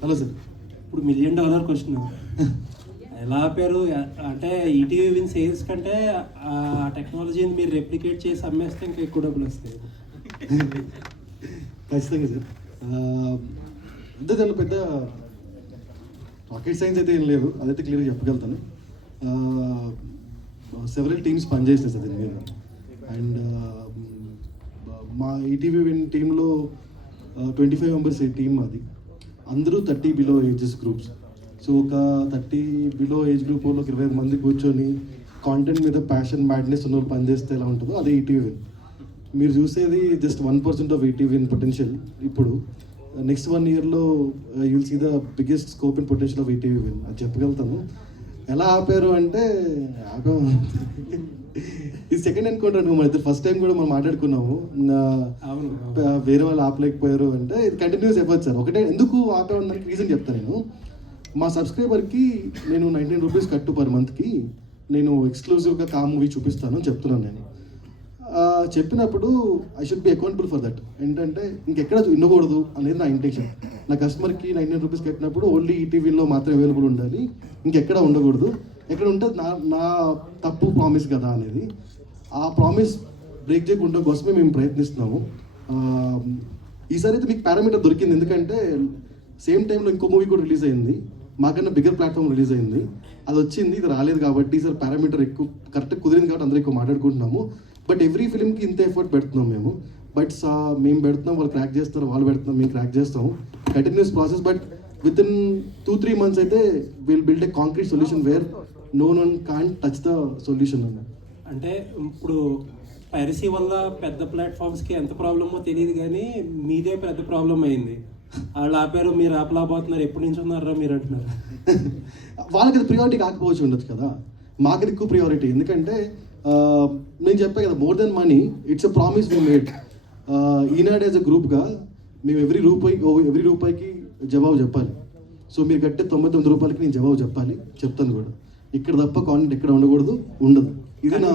Hello sir. ఇప్పుడు $1 million question ఎలా ఆపారు? అంటే ఈటీవీ విన్ సేల్స్ కంటే ఆ టెక్నాలజీని మీరు రెప్లికేట్ చేసి అమ్మేస్తే ఇంకా ఎక్కువ డబ్బులు వస్తాయి. ఖచ్చితంగా సార్. అంటే దానిలో పెద్ద రాకెట్ సైన్స్ అయితే ఏం లేదు, అదైతే క్లియర్గా చెప్పగలుగుతాను. సెవెరల్ టీమ్స్ పనిచేసినాయి సార్ దీని మీద. అండ్ మా ఈటీవీ విన్ టీంలో 25 మెంబర్స్ టీం అది. అందరూ 30 బిలో ఏజెస్ గ్రూప్స్. సో ఒక 30 బిలో ఏజ్ గ్రూప్ వాళ్ళకి 25 మంది కూర్చొని కాంటెంట్ మీద ప్యాషన్ మ్యాడ్నెస్ ఉన్న వాళ్ళు పనిచేస్తే ఎలా ఉంటుందో అదే ఈటీవీ విన్. మీరు చూసేది just 1% of ETV Win potential. ఇప్పుడు నెక్స్ట్ 1 ఇయర్లో you'll see the biggest scope and potential of ETV Win అది చెప్పగలుగుతాను. ఎలా ఆపారు అంటే ఇది సెకండ్ ఎన్కౌంటర్ అనుకో, మన ఇద్దరు ఫస్ట్ టైం కూడా మనం మాట్లాడుకున్నాము. వేరే వాళ్ళు ఆపలేకపోయారు అంటే ఇది కంటిన్యూస్ ఎఫర్ట్ సార్. ఒకటే ఎందుకు ఆపేదానికి రీజన్ చెప్తాను నేను. మా సబ్స్క్రైబర్కి నేను 19 రూపీస్ కట్టు పర్ మంత్కి నేను ఎక్స్క్లూజివ్గా కా మూవీ చూపిస్తాను అని చెప్తున్నాను నేను. చెప్పినప్పుడు I should be accountable for that. ఏంటంటే ఇంకెక్కడ ఉండకూడదు అనేది నా ఇంటెన్షన్. నా కస్టమర్కి 19 రూపీస్ కట్టినప్పుడు ఓన్లీ ఈటీవీలో మాత్రమే అవైలబుల్ ఉండాలి, ఇంకెక్కడ ఉండకూడదు. ఎక్కడ ఉంటే నా తప్పు ప్రామిస్ కదా అనేది. ఆ ప్రామిస్ బ్రేక్ చేయకుండా కోసమే మేము ప్రయత్నిస్తున్నాము. ఈసారి అయితే మీకు పారామీటర్ దొరికింది, ఎందుకంటే సేమ్ టైంలో ఇంకో మూవీ కూడా రిలీజ్ అయింది, మాకన్నా బిగ్గర్ ప్లాట్ఫామ్ రిలీజ్ అయింది. అది వచ్చింది, ఇది రాలేదు కాబట్టి ఈసారి పారామీటర్ ఎక్కువ కరెక్ట్గా కుదిరింది కాబట్టి అందరూ ఎక్కువ మాట్లాడుకుంటున్నాము. బట్ ఎవ్రీ ఫిలింకి ఇంత ఎఫర్ట్ పెడుతున్నాం మేము. బట్ మేము పెడుతున్నాం, వాళ్ళు క్రాక్ చేస్తారు, వాళ్ళు పెడుతున్నాం, మేము క్రాక్ చేస్తాము. Continuous process. But within 2-3 months అయితే will build a concrete solution where no one can't touch the solution అన్న. అంటే ఇప్పుడు పైరసీ వల్ల పెద్ద ప్లాట్ఫామ్స్కి ఎంత ప్రాబ్లమో తెలియదు, కానీ మీదే పెద్ద ప్రాబ్లం అయింది. వాళ్ళు ఆపారు, మీరు ఆపలేకపోతున్నారు, ఎప్పటి నుంచి ఉన్నారా మీరు అంటున్నారు. వాళ్ళకి అది ప్రియారిటీ కాకపోవచ్చు ఉండొచ్చు కదా, మాకు అది ఎక్కువ ప్రియారిటీ. ఎందుకంటే నేను చెప్పా కదా, more than money it's a promise we made. Eenadu as a గ్రూప్గా మేము ఎవ్రీ రూపాయికి జవాబు చెప్పాలి. సో మీరు కట్టే 99 రూపాయలకి నేను జవాబు చెప్తాను కూడా. ఇక్కడ తప్ప కాంటెంట్ ఎక్కడ ఉండకూడదు, ఉండదు. ఇది నా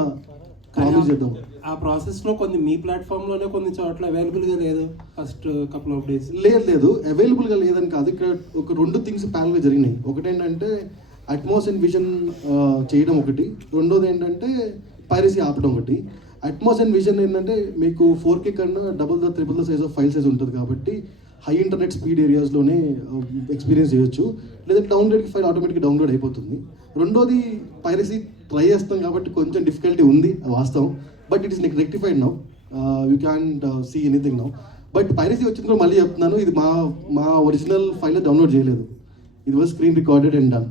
ప్రామిస్ చేద్దాం. ఆ ప్రాసెస్లో కొన్ని మీ ప్లాట్ఫామ్లోనే కొన్ని చోట్ల అవైలబుల్గా లేదు ఫస్ట్ కపుల్ ఆఫ్ డేస్. లేదు అవైలబుల్గా లేదని కాదు, ఇక్కడ ఒక 2 థింగ్స్ ప్యారల్గా జరిగినాయి. ఒకటేంటంటే అట్మాస్ అండ్ విజన్ చేయడం ఒకటి, రెండోది ఏంటంటే పైరసీ ఆపడం ఒకటి. అట్మాస్ అండ్ విజన్ ఏంటంటే మీకు 4K కన్నా triple the size of file size ఉంటుంది కాబట్టి హై ఇంటర్నెట్ స్పీడ్ ఏరియాస్లోనే ఎక్స్పీరియన్స్ చేయొచ్చు, లేదంటే డౌన్లోడ్కి ఫైల్ ఆటోమేటిక్గా డౌన్లోడ్ అయిపోతుంది. రెండోది పైరసీ ట్రై చేస్తాం కాబట్టి కొంచెం డిఫికల్టీ ఉంది, వాస్తవం. But it is rectified now, you can't see anything now. But piracy వచ్చింది కూడా మళ్ళీ చెప్తున్నాను, ఇది మా ఒరిజినల్ ఫైల్ డౌన్లోడ్ చేయలేదు, ఇది was screen recorded and done.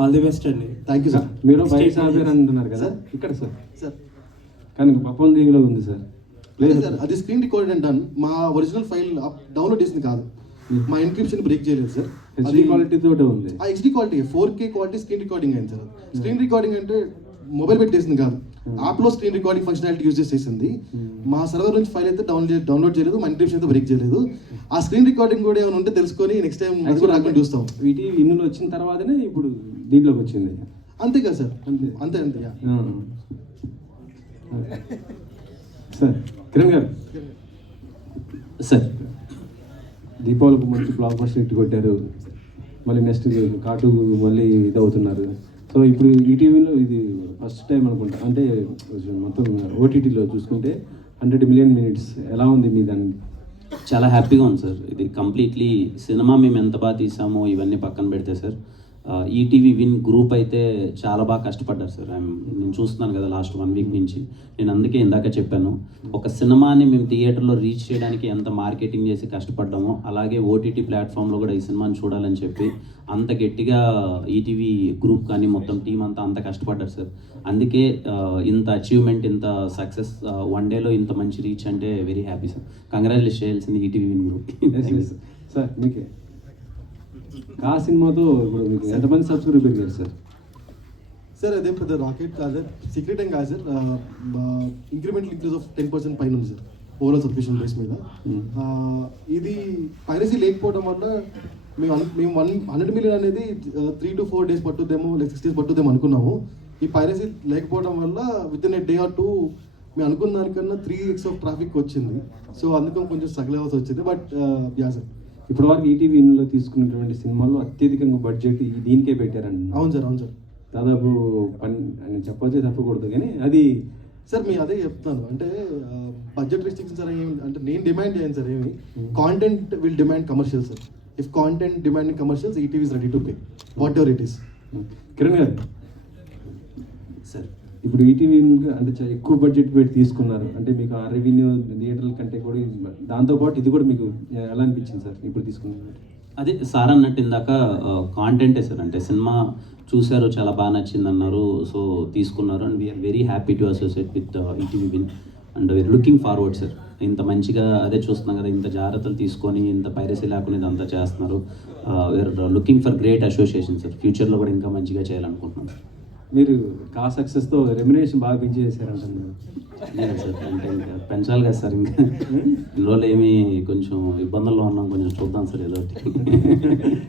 All the best అండి. Thank you sir. మీరు పైరసీ ఆపారు అంటున్నారు కదా, ఇక్కడ సార్ కానీ పప్పం దిగులో ఉంది సార్. లేదు సార్, అది స్క్రీన్ రికార్డెడ్ అండ్ డన్. మా ఒరిజినల్ ఫైల్ డౌన్లోడ్ చేసింది కాదు, మా ఎన్క్రిప్షన్ బ్రేక్ చేయలేదు సార్. హెచ్డి క్వాలిటీ తోటే ఉంది. ఆ HD quality 4K quality screen recording అయింది సార్. స్క్రీన్ రికార్డింగ్ అంటే మొబైల్ పెట్టేసింది కాదు, యాప్లో స్క్రీన్ రికార్డింగ్ ఫంక్షనాలిటీ యూజ్ చేసేసింది. మా సర్వర్ నుంచి ఫైల్ అయితే డౌన్లోడ్ చేయలేదు, మా ఎన్క్రిప్షన్ అయితే బ్రేక్ చేయలేదు. ఆ స్క్రీన్ రికార్డింగ్ కూడా ఏమైనా ఉంటే తెలుసుకొని నెక్స్ట్ టైం రాకుండా చూస్తాం. వీటి ఇన్నులు వచ్చిన తర్వాతనే ఇప్పుడు దీంట్లోకి వచ్చింది. అంతే కదా సార్, అంతే. సార్ కిరణ్ గారు, సార్ దీపావళికి మంచి బ్లాక్ బస్టర్ హిట్ కొట్టారు, మళ్ళీ నెక్స్ట్ కాటు మళ్ళీ ఇది అవుతున్నారు. సో ఇప్పుడు ఈటీవీలో ఇది ఫస్ట్ టైం అనుకుంటా, అంటే మొత్తం ఓటీటీలో చూసుకుంటే 100 మిలియన్ మినిట్స్. ఎలా ఉంది మీ దానికి? చాలా హ్యాపీగా ఉంది సార్. ఇది కంప్లీట్లీ సినిమా మేము ఎంత బాగా తీసామో ఇవన్నీ పక్కన పెడితే సార్, ఈటీవీ విన్ గ్రూప్ అయితే చాలా బాగా కష్టపడ్డారు సార్. నేను చూస్తున్నాను కదా లాస్ట్ 1 వీక్ నుంచి. నేను అందుకే ఇందాక చెప్పాను, ఒక సినిమాని మేము థియేటర్లో రీచ్ చేయడానికి ఎంత మార్కెటింగ్ చేసి కష్టపడ్డామో, అలాగే ఓటీటీ ప్లాట్ఫామ్లో కూడా ఈ సినిమాని చూడాలని చెప్పి అంత గట్టిగా ఈటీవీ గ్రూప్ కానీ మొత్తం టీం అంత కష్టపడ్డారు సార్. అందుకే ఇంత అచీవ్మెంట్, ఇంత సక్సెస్, 1 డేలో ఇంత మంచి రీచ్ అంటే వెరీ హ్యాపీ సార్. కంగ్రాచులేట్ చేయాల్సింది ఈటీవీ విన్ గ్రూప్. సార్ మీకే కా సినిమాతో ఇప్పుడు మీకు ఎంతమంది సబ్స్క్రైబర్ పెరిగారు సార్? సార్ అదే పెద్ద రాకెట్ కాదు సార్, సీక్రెట్ ఏం కాదు సార్. ఇంక్రిమెంటల్ ఇంక్రీజ్ ఆఫ్ 10% పైన ఉంది సార్ ఓవరాల్ సబ్స్క్రిప్షన్ బేస్ మీద. ఇది పైరసీ లేకపోవడం వల్ల మేము 100 మిలియన్ అనేది 3 to 4 days పట్టుద్దేమో, లేక 6 days పట్టుద్దేమో అనుకున్నాము. ఈ పైరసీ లేకపోవడం వల్ల with in a day or 2 మేము అనుకున్న దానికన్నా 3x ఆఫ్ ట్రాఫిక్ వచ్చింది. సో అందుకని కొంచెం స్ట్రగుల్ అవ్వాల్సి వచ్చింది. బట్ యా సార్, ఇప్పటివరకు ఈటీవీలో తీసుకున్నటువంటి సినిమాల్లో అత్యధికంగా బడ్జెట్ దీనికే పెట్టారండి. అవును సార్, అవును సార్. దాదాపు నేను చెప్పొచ్చే తప్పకూడదు కానీ అది సార్ మీ అదే చెప్తాను అంటే బడ్జెట్ రిస్ట్రిక్షన్స్ సార్ ఏమి అంటే నేను డిమాండ్ చేయను సార్ ఏమి. Content will demand commercial sir. If content demanding commercials ETV is ready to pay what ever it is. Kiran గారు సార్ ఇప్పుడు ఈటీవీ అంటే చాలా ఎక్కువ బడ్జెట్ పెట్టి తీసుకున్నారు అంటే మీకు ఆ రెవెన్యూ థియేటర్ల కంటే కూడా దాంతోపాటు ఇది కూడా మీకు ఎలా అనిపించింది సార్ ఇప్పుడు తీసుకున్నారు? అదే సార్ అన్నట్టు ఇందాక కాంటెంటే సార్, అంటే సినిమా చూశారు, చాలా బాగా నచ్చింది అన్నారు, సో తీసుకున్నారు. And we are very happy to associate with ETV Win and we are looking forward sir. ఇంత మంచిగా అదే చూస్తున్నాం కదా, ఇంత జాగ్రత్తలు తీసుకొని ఇంత పైరసీ లేకుండా ఇదంతా చేస్తున్నారు. We are looking for great association sir. ఫ్యూచర్లో కూడా ఇంకా మంచిగా చేయాలనుకుంటున్నాం. మీరు సక్సెస్తో రెమ్యునరేషన్ బాగా పెంచేసారంటున్నారు. లేదు సార్, అంటే ఇంకా పెంచాలి కదా సార్, ఇంకా ఇన్ని రోజులు ఏమి కొంచెం ఇబ్బందుల్లో ఉన్నాం, కొంచెం చూద్దాం సార్ ఏదో ఒకటి.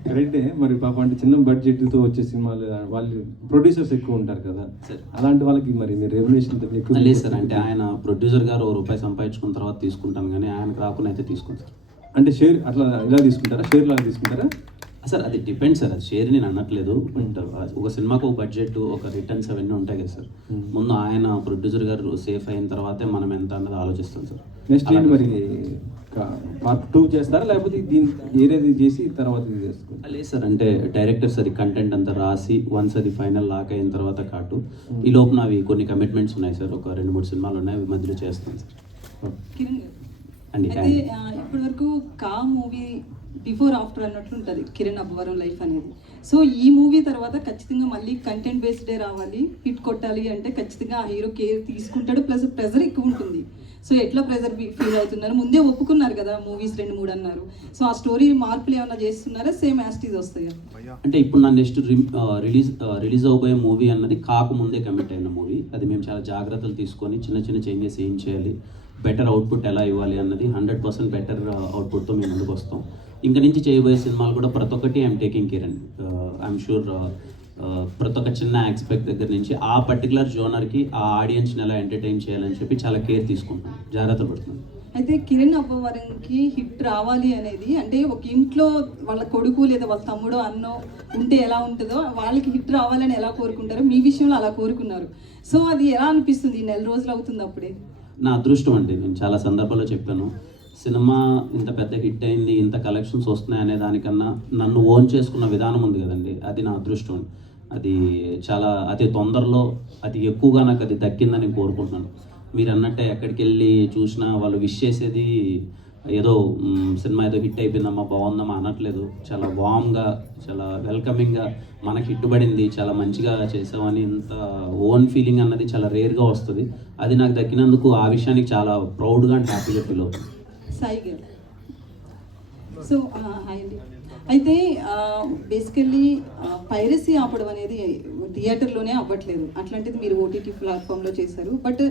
కరెక్టే. మరి పాప అంటే చిన్న బడ్జెట్తో వచ్చే సినిమాలు వాళ్ళు ప్రొడ్యూసర్స్ ఎక్కువ ఉంటారు కదా సార్, అలాంటి వాళ్ళకి మరి మీరు రెమ్యునరేషన్ ఎక్కువ లేదు సార్, అంటే ఆయన ప్రొడ్యూసర్ గారు ₹1 సంపాదించుకున్న తర్వాత తీసుకుంటాను, కానీ ఆయనకు రాకుండా అయితే తీసుకుంటారు. అంటే షేర్ అట్లా ఇలా తీసుకుంటారా, షేర్ లాగా తీసుకుంటారా? సార్ అది డిపెండ్ సార్, అది షేర్ నేను అనట్లేదు. బట్ ఒక సినిమాకు ఒక బడ్జెట్, ఒక రిటర్న్స్ అవన్నీ ఉంటాయి కదా సార్. ముందు ఆయన ప్రొడ్యూసర్ గారు సేఫ్ అయిన తర్వాతే మనం ఎంత అన్నది ఆలోచిస్తాం సార్. నెక్స్ట్ ఏంటి మరి పార్ట్ 2 చేస్తారా లేకపోతే దీన్ని ఏరేది చేసి తర్వాత ఇది చేసుకోవాలి? లేదు సార్, అంటే డైరెక్టర్స్ అది కంటెంట్ అంతా రాసి వన్స్ అది ఫైనల్ లాక్ అయిన తర్వాత కాటు ఈ లోపల అవి కొన్ని కమిట్మెంట్స్ ఉన్నాయి సార్, ఒక 2-3 సినిమాలు ఉన్నాయి, అవి మధ్యలో చేస్తాం సార్. కిరణ్ గారు అండి అయితే ఇప్పటి వరకు కా మూవీ బిఫోర్ ఆఫ్టర్ అన్నట్లు ఉంటుంది కిరణ్ అబ్బవరం లైఫ్ అనేది. సో ఈ మూవీ తర్వాత ఖచ్చితంగా మళ్ళీ కంటెంట్ బేస్డే రావాలి, హిట్ కొట్టాలి అంటే ఖచ్చితంగా ఆ హీరో కేర్ తీసుకుంటాడు, ప్లస్ ప్రెజర్ ఎక్కువ ఉంటుంది. సో ఎట్లా ప్రెజర్ ఫీల్ అవుతున్నారు? ముందే ఒప్పుకున్నారు కదా మూవీస్ 2-3 అన్నారు. సో ఆ స్టోరీ మార్పులు ఏమైనా చేస్తున్నారా, సేమ్ యాస్టీజ్ వస్తాయా? అంటే ఇప్పుడు నా నెక్స్ట్ రిలీజ్ అవబోయే మూవీ అన్నది కాకముందే కమిట్ అయిన మూవీ. అది మేము చాలా జాగ్రత్తలు తీసుకొని చిన్న చిన్న చేంజెస్ ఏం చేయాలి, బెటర్ అవుట్పుట్ ఎలా ఇవ్వాలి అన్నది 100% బెటర్ అవుట్పుట్తో మేము ముందుకు వస్తాం. ఇంకా నుంచి చేయబోయే సినిమాలు కూడా ప్రతి ఒక్కటి ఐఎమ్ టేకింగ్ కేర్ అండి. ఐఎమ్ షూర్ ప్రతి ఒక్క చిన్న ఆస్పెక్ట్ దగ్గర నుంచి ఆ పర్టికులర్ జోనర్కి ఆ ఆడియన్స్ని ఎలా ఎంటర్టైన్ చేయాలని చెప్పి చాలా కేర్ తీసుకుంటాం, జాగ్రత్త పడుతున్నాం. అయితే కిరణ్ అబ్బవరంకి హిట్ రావాలి అనేది అంటే ఒక ఇంట్లో వాళ్ళ కొడుకు లేదా వాళ్ళ తమ్ముడో అన్నో ఉంటే ఎలా ఉంటుందో వాళ్ళకి హిట్ రావాలని ఎలా కోరుకుంటారో మీ విషయంలో అలా కోరుకున్నారు. సో అది ఎలా అనిపిస్తుంది? ఈ 4 రోజులు అవుతుంది అప్పుడే. నా అదృష్టం అండి, నేను చాలా సందర్భాల్లో చెప్పాను, సినిమా ఇంత పెద్ద హిట్ అయింది, ఇంత కలెక్షన్స్ వస్తున్నాయి అనే దానికన్నా నన్ను ఓన్ చేసుకున్న విధానం ఉంది కదండి, అది నా అదృష్టం. అది చాలా అతి తొందరలో అతి ఎక్కువగా నాకు అది దక్కిందని నేను కోరుకుంటున్నాను. మీరు అన్నట్టే ఎక్కడికి వెళ్ళి చూసినా వాళ్ళు విష్ చేసేది ఏదో సినిమా ఏదో హిట్ అయిపోయిందమ్మా బాగుందమ్మా అనట్లేదు, చాలా వామ్గా చాలా వెల్కమింగ్గా మనకి హిట్ పడింది, చాలా మంచిగా చేసామని ఇంత ఓన్ ఫీలింగ్ అన్నది చాలా రేర్గా వస్తుంది. అది నాకు దక్కినందుకు ఆ విషయానికి చాలా ప్రౌడ్గా అండ్ హ్యాపీగా ఫీల్ అవుతుంది. సాయి గారు సో హాయ్ అండి. అయితే బేసికల్లీ పైరసీ ఆపడం అనేది థియేటర్లోనే అవ్వట్లేదు, అట్లాంటిది మీరు ఓటీటీ ప్లాట్ఫామ్లో చేశారు. బట్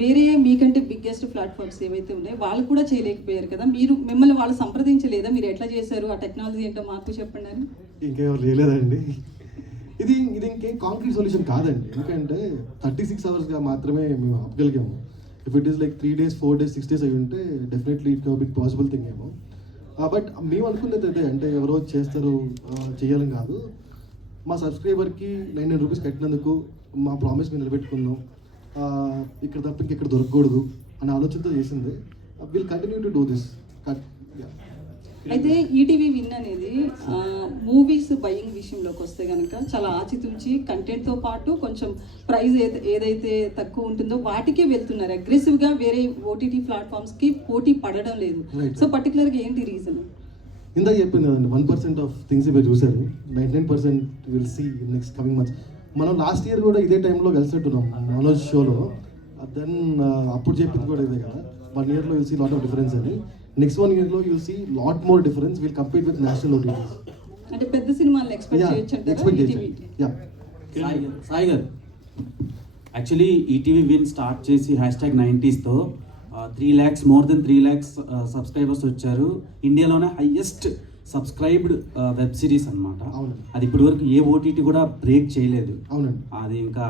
వేరే మీకంటే బిగ్గెస్ట్ ప్లాట్ఫామ్స్ ఏవైతే ఉన్నాయో వాళ్ళు కూడా చేయలేకపోయారు కదా, మిమ్మల్ని వాళ్ళు సంప్రదించలేదా? మీరు ఎట్లా చేశారు? ఆ టెక్నాలజీ ఏంటో మాకు చెప్పండి అని. ఇంకెవరు లేదండి. ఇది ఇంకేం కాంక్రీట్ సొల్యూషన్ కాదండి, ఎందుకంటే 36 అవర్స్గా మాత్రమే మేము ఆపగలిగాము. If it is like 3 days 4 days 6 days అయి ఉంటే definitely it bit possible thing ఏమో. బట్ మేము అనుకునేది అదే, అంటే ఎవరో చేస్తారు చేయాలని కాదు. మా సబ్స్క్రైబర్కి 900 రూపీస్ కట్టినందుకు మా ప్రామిస్ మేము నిలబెట్టుకున్నాం, ఇక్కడ తప్ప ఇంకెక్కడ దొరకకూడదు అనే ఆలోచనతో చేసింది. Will continue to do this. అయితే ఈటీవీ విన్ అనేది మూవీస్ బయింగ్ విషయంలోకి వస్తే కనుక చాలా ఆచితూచి కంటెంట్తో పాటు కొంచెం ప్రైస్ ఏదైతే తక్కువ ఉంటుందో వాటికే వెళ్తున్నారు అగ్రెసివ్గా, వేరే ఓటీటీ ప్లాట్ఫామ్స్కి పోటీ పడడం లేదు. సో పర్టికులర్గా ఏంటి రీజన్? ఇందాక చెప్పింది కదండి, 1% ఆఫ్ థింగ్స్ మీరు చూశారు, 99% will see next coming months. మనం లాస్ట్ ఇయర్ కూడా ఇదే టైంలో కలిసినట్టున్నాం మనోజ్ షోలో. దెన్ అప్పుడు చెప్పింది కూడా ఇదే కదా, 1 yearలో will see lot of difference అని. నెక్స్ట్ 1 yearలో you'll see lot more difference. Will compete with national OTTs. అంటే పెద్ద సినిమాలను ఎక్స్పెక్ట్ చేయొచ్చు. సాయి గారు యాక్చువల్లీ ఈటీవీ విన్ స్టార్ట్ చేసి #90sతో 3 lakhs more than 3 lakhs subscribers వచ్చారు. ఇండియాలోనే హైయెస్ట్ సబ్స్క్రైబ్డ్ వెబ్ సిరీస్ అన్నమాట. అవును. అది ఇప్పటివరకు ఏ ఓటీటీ కూడా బ్రేక్ చేయలేదు. అవునండి. అది ఇంకా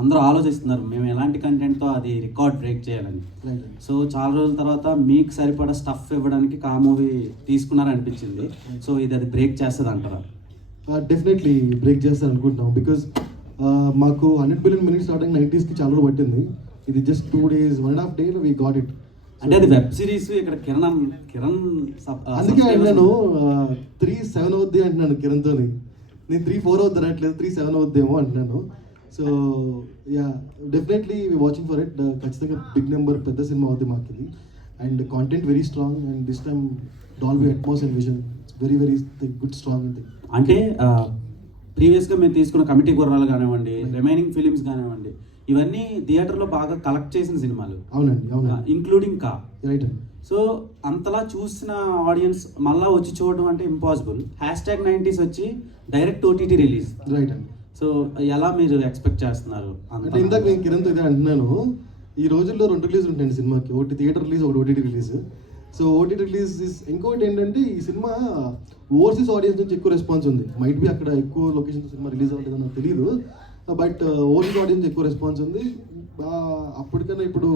అందరూ ఆలోచిస్తున్నారు మేము ఎలాంటి కంటెంట్తో అది రికార్డ్ బ్రేక్ చేయాలని. రైట్. సో చాలా రోజుల తర్వాత మీకు సరిపడా స్టఫ్ ఇవ్వడానికి కా మూవీ తీసుకున్నారనిపించింది. సో ఇది అది బ్రేక్ చేస్తుంది అంటారా? డెఫినెట్లీ బ్రేక్ చేస్తాను అనుకుంటున్నాం. బికాజ్ మాకు 100 బిలియన్ మినిట్స్ రావడానికి 90sకి చాలా రోజులు పట్టింది. ఇది just 2 days, 1.5 days we got it. అంటే అది వెబ్ సిరీస్, ఇక్కడ కిరణ్ అందుకే అన్నాను 3-7 అవుద్ది అంటున్నాను కిరణ్తో. నేను 3-4 అవుద్ది అనట్లేదు, 3-7 అవుద్దేమో అంటున్నాను. So yeah, definitely watching for it. ఖచ్చితంగా బిగ్ నెంబర్, పెద్ద సినిమా అవుద్ది మాకు ఇది. And content very strong and this time Dolby Atmos and vision very very good strong thing. అంటే ప్రీవియస్గా మేము తీసుకున్న కమిటీ గుర్రాలు కానివ్వండి, రిమైనింగ్ ఫిలిమ్స్ కానివ్వండి, ఇవన్నీ థియేటర్లో బాగా కలెక్ట్ చేసిన సినిమాలు. అవునండి, అవునండి, ఇంక్లూడింగ్ కా. రైట్ అండి. సో అంతలా చూసిన ఆడియన్స్ మళ్ళా వచ్చి చూడడం అంటే ఇంపాసిబుల్. #90s వచ్చి డైరెక్ట్ ఓటీటీ రిలీజ్. రైట్ అండి. సో ఎలా మీరు ఎక్స్పెక్ట్ చేస్తున్నారు? అంటే ఇందాక నేను కిరణ్తో ఇదే అంటున్నాను, ఈ రోజుల్లో 2 రిలీజ్ ఉంటాయండి సినిమాకి. ఒకటి థియేటర్ రిలీజ్, ఒకటి OTT release. So OTT release ఇంకోటి ఏంటంటే ఈ సినిమా ఓవర్సీస్ ఆడియన్స్ నుంచి ఎక్కువ రెస్పాన్స్ ఉంది. మైట్ బి అక్కడ ఎక్కువ లొకేషన్ సినిమా రిలీజ్ అవ్వలేదో నాకు తెలియదు, బట్ ఓవర్సీస్ ఆడియన్స్ ఎక్కువ రెస్పాన్స్ ఉంది. అప్పటికన్నా ఇప్పుడు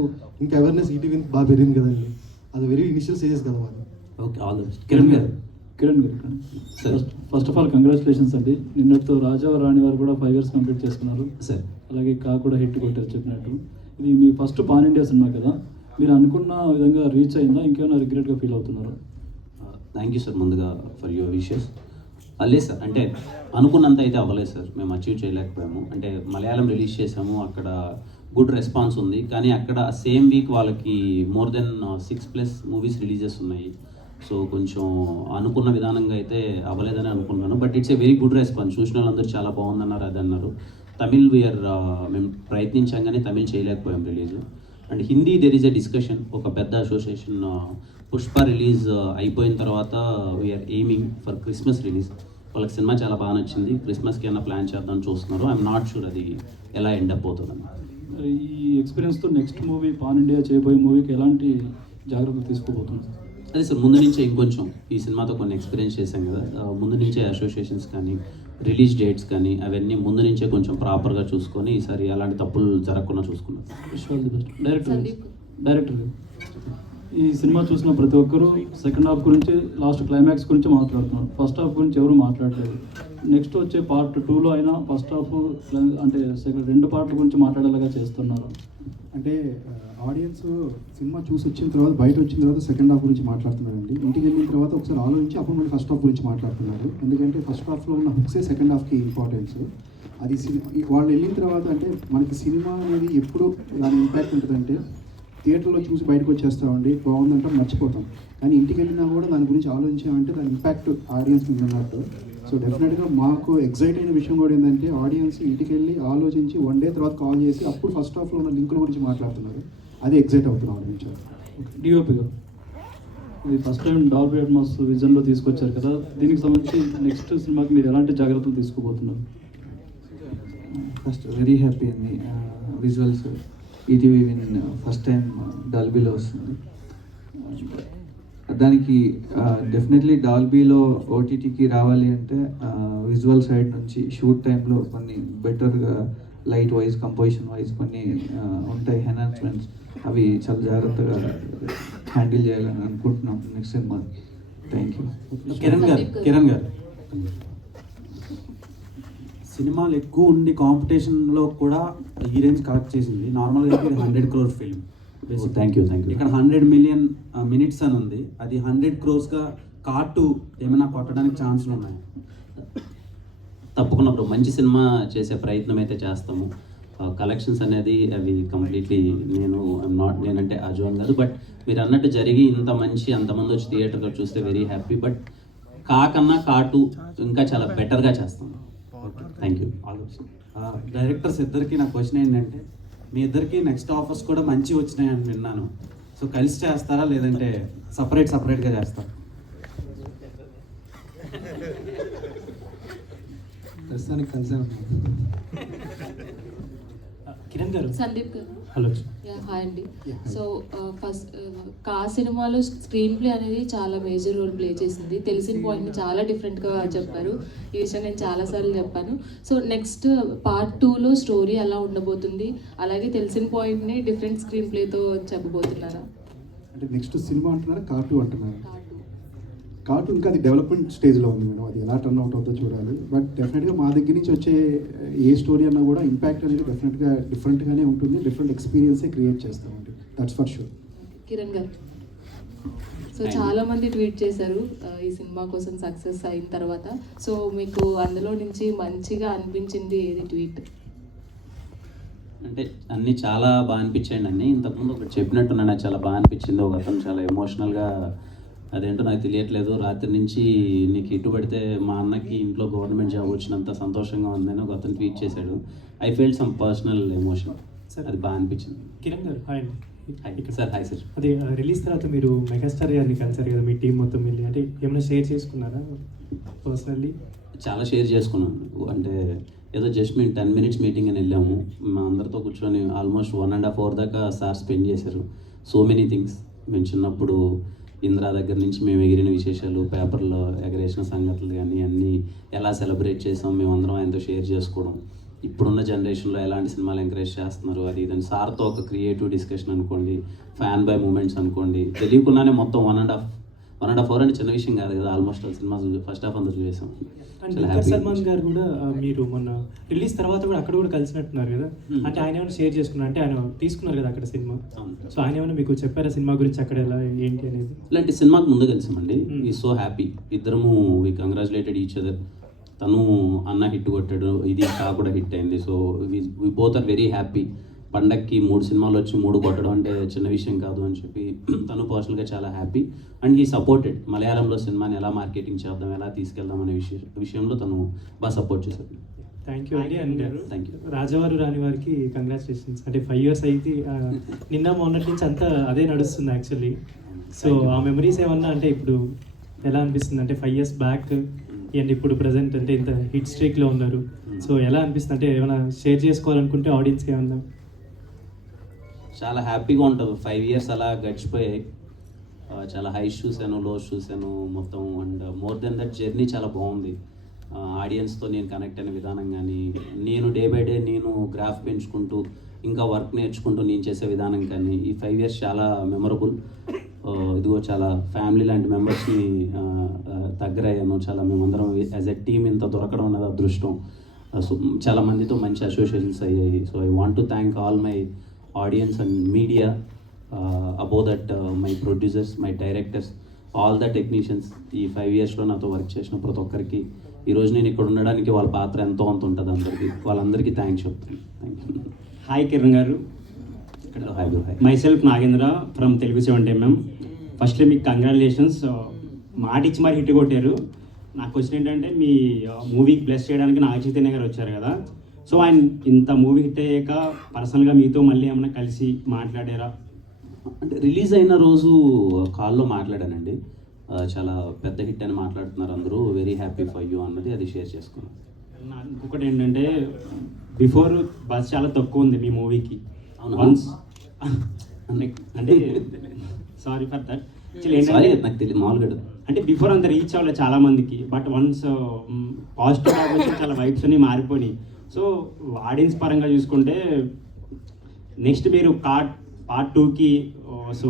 ఇంకా అవేర్నెస్ ఈటీవీ బాగా పెరిగింది కదండి. అది వెరీ ఇనిషియల్ స్టేజెస్ కదా వాళ్ళు. Okay, all the best. Kiran garu. First of all congratulations అండి. నిన్నటితో రాజా రాణి వారు కూడా 5 years కంప్లీట్ చేసుకున్నారు. సార్ అలాగే కా కూడా హిట్ కొట్టారు చెప్పినట్టు. ఇది మీ ఫస్ట్ పాన్ ఇండియా సినిమా కదా, మీరు అనుకున్న విధంగా రీచ్ అయిందా, ఇంకేమైనా రిగ్రెట్గా ఫీల్ అవుతున్నారు? థ్యాంక్ యూ సార్ ముందుగా ఫర్ యువర్ విషెస్. లేదు సార్, అంటే అనుకున్నంత అయితే అవ్వలేదు సార్, మేము అచీవ్ చేయలేకపోయాము. అంటే మలయాళం రిలీజ్ చేసాము, అక్కడ గుడ్ రెస్పాన్స్ ఉంది, కానీ అక్కడ సేమ్ వీక్ వాళ్ళకి more than 6+ మూవీస్ రిలీజెస్ ఉన్నాయి. సో కొంచెం అనుకున్న విధానంగా అయితే అవ్వలేదని అనుకున్నాను. But it's a very good response. చూసిన వాళ్ళందరూ చాలా బాగుందన్నారు, అది అన్నారు. తమిళ్ మేము ప్రయత్నించాం కానీ తమిళ్ చేయలేకపోయాం release. And Hindi there is a discussion. ఒక పెద్ద అసోసియేషన్ పుష్ప రిలీజ్ అయిపోయిన తర్వాత we're aiming for Christmas release. వాళ్ళకి సినిమా చాలా బాగా నచ్చింది, క్రిస్మస్కి ఏమైనా ప్లాన్ చేద్దాం చూస్తున్నారు. ఐఎమ్ నాట్ షూర్ అది ఎలా ఎండ్ అప్ అవుతుందని. ఈ ఎక్స్పీరియన్స్తో నెక్స్ట్ మూవీ పాన్ ఇండియా చేయబోయే మూవీకి ఎలాంటి జాగ్రత్తలు తీసుకోబోతున్నారు? అదే సార్, ముందు నుంచే ఇంకొంచెం ఈ సినిమాతో కొన్ని ఎక్స్పీరియన్స్ చేశాం కదా, ముందు నుంచే అసోసియేషన్స్ కానీ రిలీజ్ డేట్స్ కానీ అవన్నీ ముందు నుంచే కొంచెం ప్రాపర్గా చూసుకొని ఈసారి అలాంటి తప్పులు జరగకుండా చూసుకున్నాం. డైరెక్టర్ ఈ సినిమా చూసిన ప్రతి ఒక్కరూ సెకండ్ హాఫ్ గురించి, లాస్ట్ క్లైమాక్స్ గురించి మాట్లాడుతున్నారు. ఫస్ట్ హాఫ్ గురించి ఎవరు మాట్లాడలేదు. నెక్స్ట్ వచ్చే పార్ట్ 2లో అయినా ఫస్ట్ హాఫ్ అంటే రెండు పార్ట్ల గురించి మాట్లాడేలాగా చేస్తున్నారు. అంటే ఆడియన్స్ సినిమా చూసి వచ్చిన తర్వాత, బయట వచ్చిన తర్వాత సెకండ్ హాఫ్ గురించి మాట్లాడుతున్నారండి. ఇంటికి వెళ్ళిన తర్వాత ఒకసారి ఆలోచించి అప్పుడు మళ్ళీ ఫస్ట్ హాఫ్ గురించి మాట్లాడుతున్నారు. ఎందుకంటే ఫస్ట్ హాఫ్లో ఉన్న హుక్సే సెకండ్ హాఫ్కి ఇంపార్టెన్స్. అది వాళ్ళు వెళ్ళిన తర్వాత అంటే మనకి సినిమా అనేది ఎప్పుడు దాని ఇంపాక్ట్ ఉంటుందంటే థియేటర్లో చూసి బయటకు వచ్చేస్తామండి, బాగుందంటే మర్చిపోతాం. కానీ ఇంటికి వెళ్ళినా కూడా దాని గురించి ఆలోచించామంటే దాని ఇంపాక్ట్ ఆడియన్స్ మీద ఉన్నట్టు. సో డెఫినెట్గా మాకు ఎగ్జైట్ అయిన విషయం కూడా ఏంటంటే ఆడియన్స్ ఇంటికి వెళ్ళి ఆలోచించి 1 day తర్వాత కాల్ చేసి అప్పుడు ఫస్ట్ హాఫ్లో ఉన్న లింకుల గురించి మాట్లాడుతున్నారు. అది ఎగ్జైట్ అవుతున్నాం ఆడియన్స్. డిఓపి గారు, ఇది ఫస్ట్ టైం డాల్బీ అట్మాస్ విజన్లో తీసుకొచ్చారు కదా, దీనికి సంబంధించి నెక్స్ట్ సినిమాకి మీరు ఎలాంటి జాగ్రత్తలు తీసుకోబోతున్నారు? ఫస్ట్ వెరీ హ్యాపీ అండి. Visuals ETV win first time డాల్బీలో వస్తుంది. దానికి డెఫినెట్లీ డాల్బీలో ఓటీటీకి రావాలి అంటే విజువల్ సైడ్ నుంచి షూట్ టైంలో కొన్ని బెటర్గా లైట్ వైజ్, కంపోజిషన్ వైజ్ కొన్ని ఉంటాయి ఎన్హాన్స్మెంట్స్. అవి చాలా జాగ్రత్తగా హ్యాండిల్ చేయాలని అనుకుంటున్నాం నెక్స్ట్ సినిమాకి. Thank you. కిరణ్ గారు, సినిమాలు ఎక్కువ ఉండి కాంపిటీషన్లో కూడా ఈ రేంజ్ కలెక్ట్ చేసింది. నార్మల్గా ఇది 100 crore ఫిల్మ్. Thank you. ఇక్కడ 100 million minutes అని ఉంది. అది 100 crores కార్టు ఏమైనా కొట్టడానికి ఛాన్స్లు ఉన్నాయి? తప్పకుండా బ్రో, మంచి సినిమా చేసే ప్రయత్నం అయితే చేస్తాము. కలెక్షన్స్ అనేది అవి కంప్లీట్లీ నేనంటే అజోన్ కాదు, బట్ మీరు అన్నట్టు జరిగి ఇంత మంచి అంతమంది వచ్చి థియేటర్లో చూస్తే వెరీ హ్యాపీ. బట్ కాకన్నా కార్టు ఇంకా చాలా బెటర్గా చేస్తాం. Thank you. డైరెక్టర్స్ ఇద్దరికి నా క్వశ్చన్ ఏంటంటే, మీ ఇద్దరికి నెక్స్ట్ ఆఫర్స్ కూడా మంచి వచ్చినాయని విన్నాను. సో కలిసి చేస్తారా లేదంటే సపరేట్గా చేస్తారా? ప్రస్తుతానికి కలిసే ఉన్నాం. కిరణ్ గారు సందీప్ గారు. హలో. హాయ్ అండి. సో ఫస్ట్ కా సినిమాలో స్క్రీన్ ప్లే అనేది చాలా మేజర్ రోల్ ప్లే చేసింది. తెలిసిన పాయింట్ని చాలా డిఫరెంట్గా చెప్పారు. ఈ విషయం నేను చాలాసార్లు చెప్పాను. సో నెక్స్ట్ పార్ట్ 2లో స్టోరీ ఎలా ఉండబోతుంది, అలాగే తెలిసిన పాయింట్ని డిఫరెంట్ స్క్రీన్ ప్లేతో చెప్పబోతున్నారా? అంటే నెక్స్ట్ సినిమా అంటున్నారా కార్టూన్ అంటున్నారా? కార్టూన్ ఇంకా అది డెవలప్మెంట్ స్టేజ్లో ఉంది మేడం. అది ఎలా టర్న్ అవుట్ అవుతుందో చూడాలి. బట్ డెఫినెట్గా మా దగ్గర నుంచి వచ్చే ఏ స్టోరీ అన్నా కూడా ఇంపాక్ట్ అనేది డెఫినెట్గా డిఫరెంట్గానే ఉంటుంది. డిఫరెంట్ ఎక్స్పీరియన్సే క్రియేట్ చేస్తామండి. That's for sure. Kiran garu, so చాలా మంది ట్వీట్ చేశారు ఈ సినిమా కోసం సక్సెస్ అయిన తర్వాత. సో మీకు అందులో నుంచి మంచిగా అనిపించింది ఏది ట్వీట్? అంటే అన్నీ చాలా బాగా అనిపించాయండి. అన్నీ ఇంతకుముందు ఒకటి చెప్పినట్టు నాకు చాలా బాగా అనిపించింది. ఒక అతను చాలా ఎమోషనల్గా, అదేంటో నాకు తెలియట్లేదు, రాత్రి నుంచి నీకు ఇటు పడితే మా అన్నకి ఇంట్లో గవర్నమెంట్ జాబ్ వచ్చినంత సంతోషంగా ఉందని ఒక అతను ట్వీట్ చేశాడు. I feel some personal emotion. అది బాగా అనిపించింది. కిరణ్ గారు హాయ్ అండి. Hi sir. Hi sir. అది రిలీజ్ తర్వాత మీరు మెగాస్టార్ గారిని కలిసారు కదా, మీ టీం మొత్తం వెళ్ళి, అంటే ఏమైనా షేర్ చేసుకున్నారా పర్సనల్లీ? చాలా షేర్ చేసుకున్నాను. అంటే ఏదో జస్ట్ మేము 10 minutes మీటింగ్ అని వెళ్ళాము. మా అందరితో కూర్చొని ఆల్మోస్ట్ 1.5 hour దాకా సార్ స్పెండ్ చేశారు. So many things. మేము చిన్నప్పుడు ఇంద్రా దగ్గర నుంచి మేము ఎగిరిన విశేషాలు, పేపర్లో ఎగరేసిన సంగతులు కానీ అన్నీ ఎలా సెలబ్రేట్ చేసాం మేమందరం ఆయనతో షేర్ చేసుకోవడం, ఇప్పుడున్న జనరేషన్లో ఎలాంటి సినిమాలు ఎంకరేజ్ చేస్తున్నారు అది ఇదని సార్తో ఒక క్రియేటివ్ డిస్కషన్ అనుకోండి, ఫ్యాన్ బై మూమెంట్స్ అనుకోండి, తెలియకుండానే మొత్తం 1.5 hour అంటే చిన్న విషయం కాదు కదా. ఆల్మోస్ట్ సినిమా ఫస్ట్ హాఫ్ అంతా చూసాం. సల్మాన్ గారు కూడా మీరు మొన్న రిలీజ్ తర్వాత కూడా అక్కడ కూడా కలిసినట్టున్నారు కదా, అంటే ఆయన ఏమైనా షేర్ చేసుకున్నారు, అంటే ఆయన తీసుకున్నారు కదా అక్కడ సినిమా, సో ఆయన ఏమైనా మీకు చెప్పారా సినిమా గురించి అక్కడ ఎలా ఏంటి అనేది? ఇలాంటి సినిమాకి ముందు కలిసామండి. ఈ సో హ్యాపీ, ఇద్దరము వి కంగ్రాచులేటెడ్ ఈచ్ అదర్. తను అన్న హిట్ కొట్టాడు, ఇది కా కూడా హిట్ అయింది. So we both are very happy. పండక్కి 3 సినిమాలు వచ్చి 3 కొట్టడం అంటే చిన్న విషయం కాదు అని చెప్పి తను పర్సనల్గా చాలా హ్యాపీ. అండ్ ఈ సపోర్టెడ్ మలయాళంలో సినిమాని ఎలా మార్కెటింగ్ చేద్దాం, ఎలా తీసుకెళ్దాం అనే విషయంలో తను బాగా సపోర్ట్ చేశారు. థ్యాంక్ యూ అండి. And thank you. రాజవారు రాని వారికి కంగ్రాచులేషన్స్. అంటే 5 years అయితే నిన్న మొన్నటి నుంచి అంతా అదే నడుస్తుంది యాక్చువల్లీ. సో ఆ మెమరీస్ ఏమన్నా అంటే ఇప్పుడు ఎలా అనిపిస్తుంది, అంటే 5 years బ్యాక్ అండ్ ఇప్పుడు ప్రజెంట్ అంటే ఇంత హిట్ స్ట్రీక్లో ఉన్నారు, సో ఎలా అనిపిస్తుంది, అంటే ఏమైనా షేర్ చేసుకోవాలనుకుంటే ఆడియన్స్కి ఏమన్నా? చాలా హ్యాపీగా ఉంటుంది. 5 years అలా గడిచిపోయాయి. చాలా హైస్ చూశాను, లోస్ చూశాను మొత్తం. And more than that journey చాలా బాగుంది. ఆడియన్స్తో నేను కనెక్ట్ అయిన విధానం కానీ, నేను డే బై డే నేను గ్రాఫ్ పెంచుకుంటూ ఇంకా వర్క్ నేర్చుకుంటూ నేను చేసే విధానం కానీ, ఈ 5 years చాలా మెమరబుల్. ఇదిగో చాలా ఫ్యామిలీ లాంటి మెంబర్స్ని దగ్గర అయ్యాను. చాలా మేమందరం యాజ్ ఎ టీమ్ ఇంత దొరకడం అనేది అదృష్టం. సో చాలా మందితో మంచి అసోసియేషన్స్ అయ్యాయి. So I want to thank all my audience and media, above that my producers, my directors, all the technicians. ఈ 5 yearsలో నాతో వర్క్ చేసిన ప్రతి ఒక్కరికి, ఈరోజు నేను ఇక్కడ ఉండడానికి వాళ్ళ పాత్ర ఎంతో అంత ఉంటుంది. వాళ్ళందరికీ థ్యాంక్స్ చెప్తాను. Thank you. హాయ్ కిరణ్ గారు. Hi bro. Hi. My self Nagendra from Telugu 70mm. Firstly మీకు కంగ్రాచులేషన్స్. మాట ఇచ్చి మరి హిట్ కొట్టారు. నా క్వశ్చన్ ఏంటంటే, మీ మూవీకి బ్లెస్ చేయడానికి నాగ చైతన్య గారు వచ్చారు కదా, సో ఆయన ఇంత మూవీ హిట్ అయ్యాక పర్సనల్గా మీతో మళ్ళీ ఏమైనా కలిసి మాట్లాడారా? అంటే రిలీజ్ అయిన రోజు కాల్లో మాట్లాడానండి. చాలా పెద్ద హిట్ అని మాట్లాడుతున్నారు అందరూ, వెరీ హ్యాపీ ఫర్ యూ అన్నది అది షేర్ చేసుకున్నాను. ఇంకొకటి ఏంటంటే, బిఫోర్ బస్ చాలా తక్కువ ఉంది మీ మూవీకి. అవును. వన్స్ అంటే సారీ ఫర్ దట్. నాకు తెలియదు మామూలుగా. అంటే బిఫోర్ అంత రీచ్ అవ్వలేదు చాలా మందికి, బట్ వన్స్ పాజిటివ్ వచ్చి చాలా వైబ్స్ అన్ని మారిపోయి. సో ఆడియన్స్ పరంగా చూసుకుంటే నెక్స్ట్ మీరు పార్ట్ 2కి సో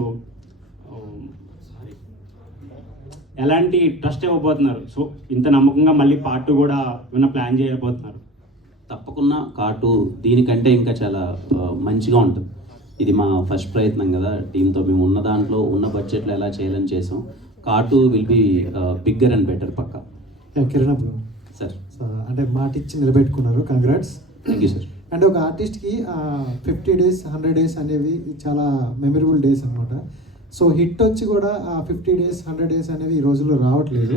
ఎలాంటి ట్రస్ట్ ఇవ్వబోతున్నారు? సో ఇంత నమ్మకంగా మళ్ళీ పార్ట్ 2 కూడా ఏమైనా ప్లాన్ చేయబోతున్నారు? తప్పకుండా కార్టు దీనికంటే ఇంకా చాలా మంచిగా ఉంటుంది. ఇది మా ఫస్ట్ ప్రయత్నం కదా టీంతో. మేము ఉన్న దాంట్లో ఉన్న బడ్జెట్లో ఎలా చేయాలని చేసాం. కార్టు will be bigger and better పక్కా. కిరణ్ సార్, అంటే మాట ఇచ్చి నిలబెట్టుకున్నారు, కంగ్రాట్స్. Thank you sir. అంటే ఒక ఆర్టిస్ట్కి 50 days 100 days అనేవి చాలా మెమరబుల్ డేస్ అనమాట. సో హిట్ వచ్చి కూడా 50 days 100 days అనేవి ఈ రోజుల్లో రావట్లేదు.